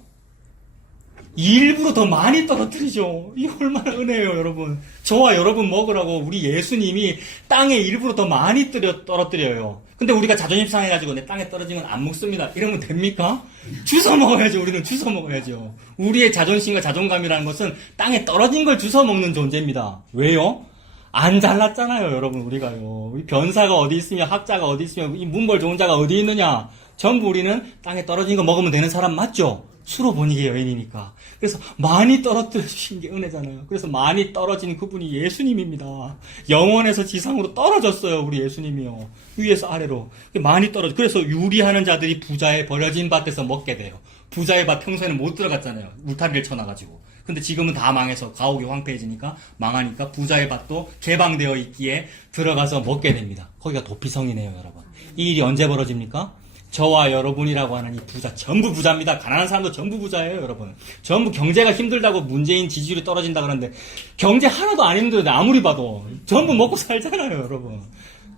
일부러 더 많이 떨어뜨리죠. 이거 얼마나 은혜예요, 여러분. 저와 여러분 먹으라고 우리 예수님이 땅에 일부러 더 많이 떨어뜨려요. 근데 우리가 자존심 상해가지고 내 땅에 떨어지면 안 먹습니다. 이러면 됩니까? 주워 먹어야죠. 우리는 주워 먹어야죠. 우리의 자존심과 자존감이라는 것은 땅에 떨어진 걸 주워 먹는 존재입니다. 왜요? 안 잘났잖아요, 여러분, 우리가요. 우리 변사가 어디 있으며, 학자가 어디 있으며, 이 문벌 좋은 자가 어디 있느냐. 전부 우리는 땅에 떨어진 거 먹으면 되는 사람 맞죠? 수로 보니게 여인이니까. 그래서 많이 떨어뜨려 주신 게 은혜잖아요. 그래서 많이 떨어진 그분이 예수님입니다. 영원에서 지상으로 떨어졌어요, 우리 예수님이요. 위에서 아래로. 많이 떨어져. 그래서 유리하는 자들이 부자의 버려진 밭에서 먹게 돼요. 부자의 밭 평소에는 못 들어갔잖아요. 울타리를 쳐놔가지고. 근데 지금은 다 망해서 가옥이 황폐해지니까 망하니까 부자의 밭도 개방되어 있기에 들어가서 먹게 됩니다. 거기가 도피성이네요, 여러분. 이 일이 언제 벌어집니까? 저와 여러분이라고 하는 이 부자, 전부 부자입니다. 가난한 사람도 전부 부자예요, 여러분. 전부 경제가 힘들다고 문재인 지지율이 떨어진다 그러는데 경제 하나도 안 힘들는데 아무리 봐도 전부 먹고 살잖아요, 여러분.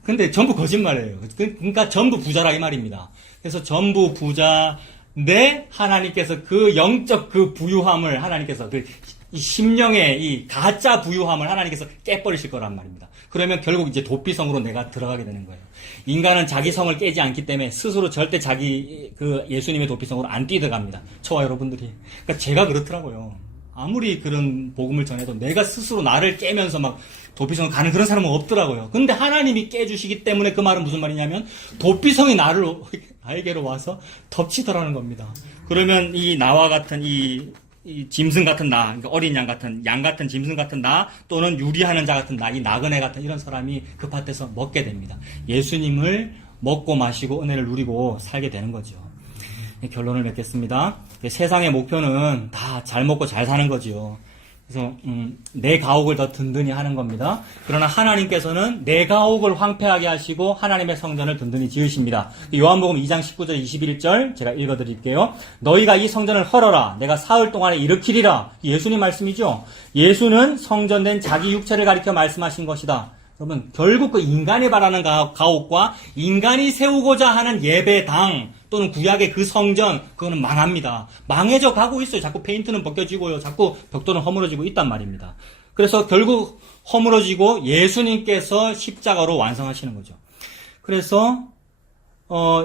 근데 전부 거짓말이에요. 그러니까 전부 부자라 이 말입니다. 그래서 전부 부자 내 하나님께서 그 영적 그 부유함을 하나님께서 이 심령의 이 가짜 부유함을 하나님께서 깨버리실 거란 말입니다. 그러면 결국 이제 도피성으로 내가 들어가게 되는 거예요. 인간은 자기 성을 깨지 않기 때문에 스스로 절대 자기 그 예수님의 도피성으로 안 뛰어갑니다. 저와 여러분들이. 그러니까 제가 그렇더라고요. 아무리 그런 복음을 전해도 내가 스스로 나를 깨면서 막 도피성을 가는 그런 사람은 없더라고요. 근데 하나님이 깨주시기 때문에 그 말은 무슨 말이냐면 도피성이 나에게로 와서 덮치더라는 겁니다. 그러면 이 나와 같은 이 짐승 같은 나, 그러니까 어린 양 같은 짐승 같은 나, 또는 유리하는 자 같은 나, 이 나그네 같은 이런 사람이 그 밭에서 먹게 됩니다. 예수님을 먹고 마시고 은혜를 누리고 살게 되는 거죠. 결론을 맺겠습니다. 세상의 목표는 다 잘 먹고 잘 사는 거지요. 그래서 내 가옥을 더 든든히 하는 겁니다. 그러나 하나님께서는 내 가옥을 황폐하게 하시고 하나님의 성전을 든든히 지으십니다. 요한복음 2장 19절 21절 제가 읽어드릴게요. 너희가 이 성전을 헐어라. 내가 사흘 동안에 일으키리라. 예수님 말씀이죠. 예수는 성전된 자기 육체를 가리켜 말씀하신 것이다. 여러분, 결국 그 인간이 바라는 가옥과 인간이 세우고자 하는 예배당 또는 구약의 그 성전, 그거는 망합니다. 망해져 가고 있어요. 자꾸 페인트는 벗겨지고요. 자꾸 벽돌은 허물어지고 있단 말입니다. 그래서 결국 허물어지고 예수님께서 십자가로 완성하시는 거죠. 그래서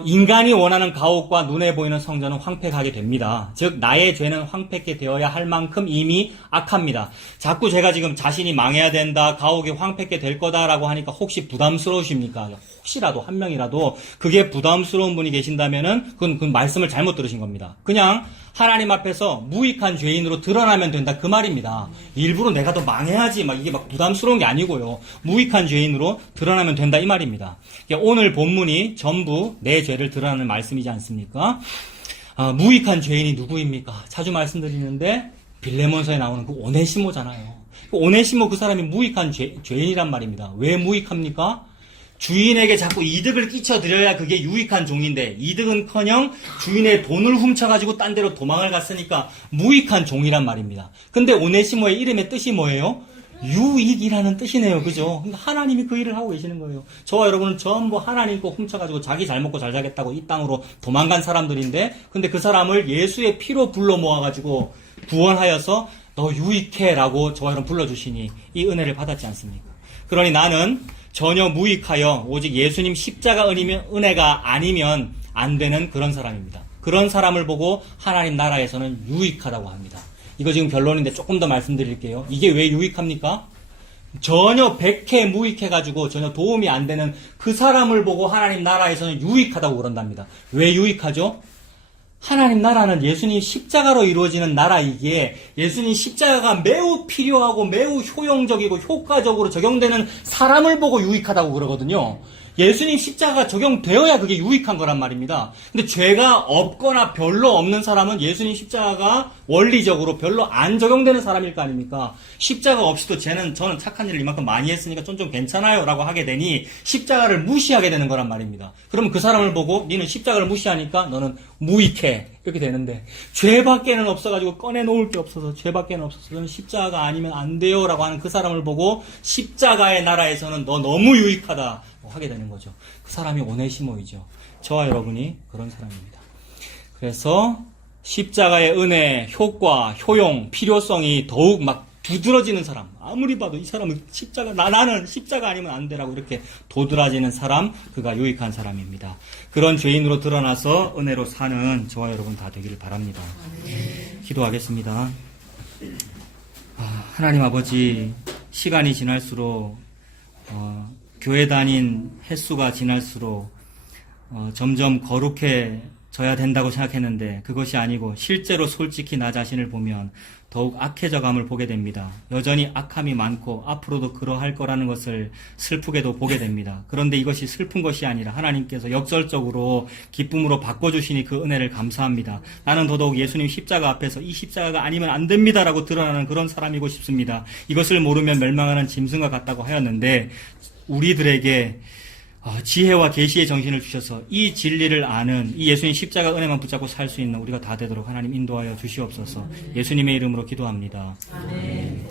인간이 원하는 가옥과 눈에 보이는 성전은 황폐하게 됩니다. 즉 나의 죄는 황폐케 되어야 할 만큼 이미 악합니다. 자꾸 제가 지금 자신이 망해야 된다, 가옥이 황폐케 될 거다라고 하니까 혹시 부담스러우십니까? 혹시라도 한 명이라도 그게 부담스러운 분이 계신다면은 그건 말씀을 잘못 들으신 겁니다. 그냥 하나님 앞에서 무익한 죄인으로 드러나면 된다 그 말입니다. 일부러 내가 더 망해야지 막 이게 막 부담스러운 게 아니고요. 무익한 죄인으로 드러나면 된다 이 말입니다. 오늘 본문이 전부 내 죄를 드러나는 말씀이지 않습니까? 무익한 죄인이 누구입니까? 자주 말씀드리는데 빌레몬서에 나오는 그 오네시모잖아요. 그 오네시모 그 사람이 무익한 죄인이란 말입니다. 왜 무익합니까? 주인에게 자꾸 이득을 끼쳐드려야 그게 유익한 종인데 이득은커녕 주인의 돈을 훔쳐가지고 딴 데로 도망을 갔으니까 무익한 종이란 말입니다. 근데 오네시모의 이름의 뜻이 뭐예요? 유익이라는 뜻이네요. 그죠? 하나님이 그 일을 하고 계시는 거예요. 저와 여러분은 전부 하나님 거 훔쳐가지고 자기 잘 먹고 잘 살겠다고 이 땅으로 도망간 사람들인데 근데 그 사람을 예수의 피로 불러 모아가지고 구원하여서 너 유익해 라고 저와 여러분 불러주시니 이 은혜를 받았지 않습니까? 그러니 나는 전혀 무익하여 오직 예수님 십자가 은혜가 아니면 안 되는 그런 사람입니다. 그런 사람을 보고 하나님 나라에서는 유익하다고 합니다. 이거 지금 결론인데 조금 더 말씀드릴게요. 이게 왜 유익합니까? 전혀 백해 무익해가지고 전혀 도움이 안 되는 그 사람을 보고 하나님 나라에서는 유익하다고 그런답니다. 왜 유익하죠? 하나님 나라는 예수님 십자가로 이루어지는 나라이기에 예수님 십자가가 매우 필요하고 매우 효용적이고 효과적으로 적용되는 사람을 보고 유익하다고 그러거든요. 예수님 십자가가 적용되어야 그게 유익한 거란 말입니다. 근데 죄가 없거나 별로 없는 사람은 예수님 십자가가 원리적으로 별로 안 적용되는 사람일 거 아닙니까? 십자가 없이도 저는 착한 일을 이만큼 많이 했으니까 좀 괜찮아요 라고 하게 되니 십자가를 무시하게 되는 거란 말입니다. 그러면 그 사람을 보고 니는 십자가를 무시하니까 너는 무익해 이렇게 되는데 죄밖에는 없어가지고 꺼내놓을 게 없어서 죄밖에는 없어서 너는 십자가가 아니면 안 돼요 라고 하는 그 사람을 보고 십자가의 나라에서는 너 너무 유익하다 하게 되는 거죠. 그 사람이 오네시모이죠. 저와 여러분이 그런 사람입니다. 그래서 십자가의 은혜, 효과, 효용, 필요성이 더욱 막 두드러지는 사람, 아무리 봐도 이 사람은 나는 십자가 아니면 안 되라고 이렇게 도드라지는 사람, 그가 유익한 사람입니다. 그런 죄인으로 드러나서 은혜로 사는 저와 여러분 다 되기를 바랍니다. 기도하겠습니다. 하나님 아버지, 시간이 지날수록 교회 다닌 횟수가 지날수록 점점 거룩해져야 된다고 생각했는데 그것이 아니고 실제로 솔직히 나 자신을 보면 더욱 악해져감을 보게 됩니다. 여전히 악함이 많고 앞으로도 그러할 거라는 것을 슬프게도 보게 됩니다. 그런데 이것이 슬픈 것이 아니라 하나님께서 역설적으로 기쁨으로 바꿔주시니 그 은혜를 감사합니다. 나는 더더욱 예수님 십자가 앞에서 이 십자가가 아니면 안 됩니다라고 드러나는 그런 사람이고 싶습니다. 이것을 모르면 멸망하는 짐승과 같다고 하였는데 우리들에게 지혜와 계시의 정신을 주셔서 이 진리를 아는 이 예수님 십자가 은혜만 붙잡고 살 수 있는 우리가 다 되도록 하나님 인도하여 주시옵소서. 예수님의 이름으로 기도합니다. 아멘.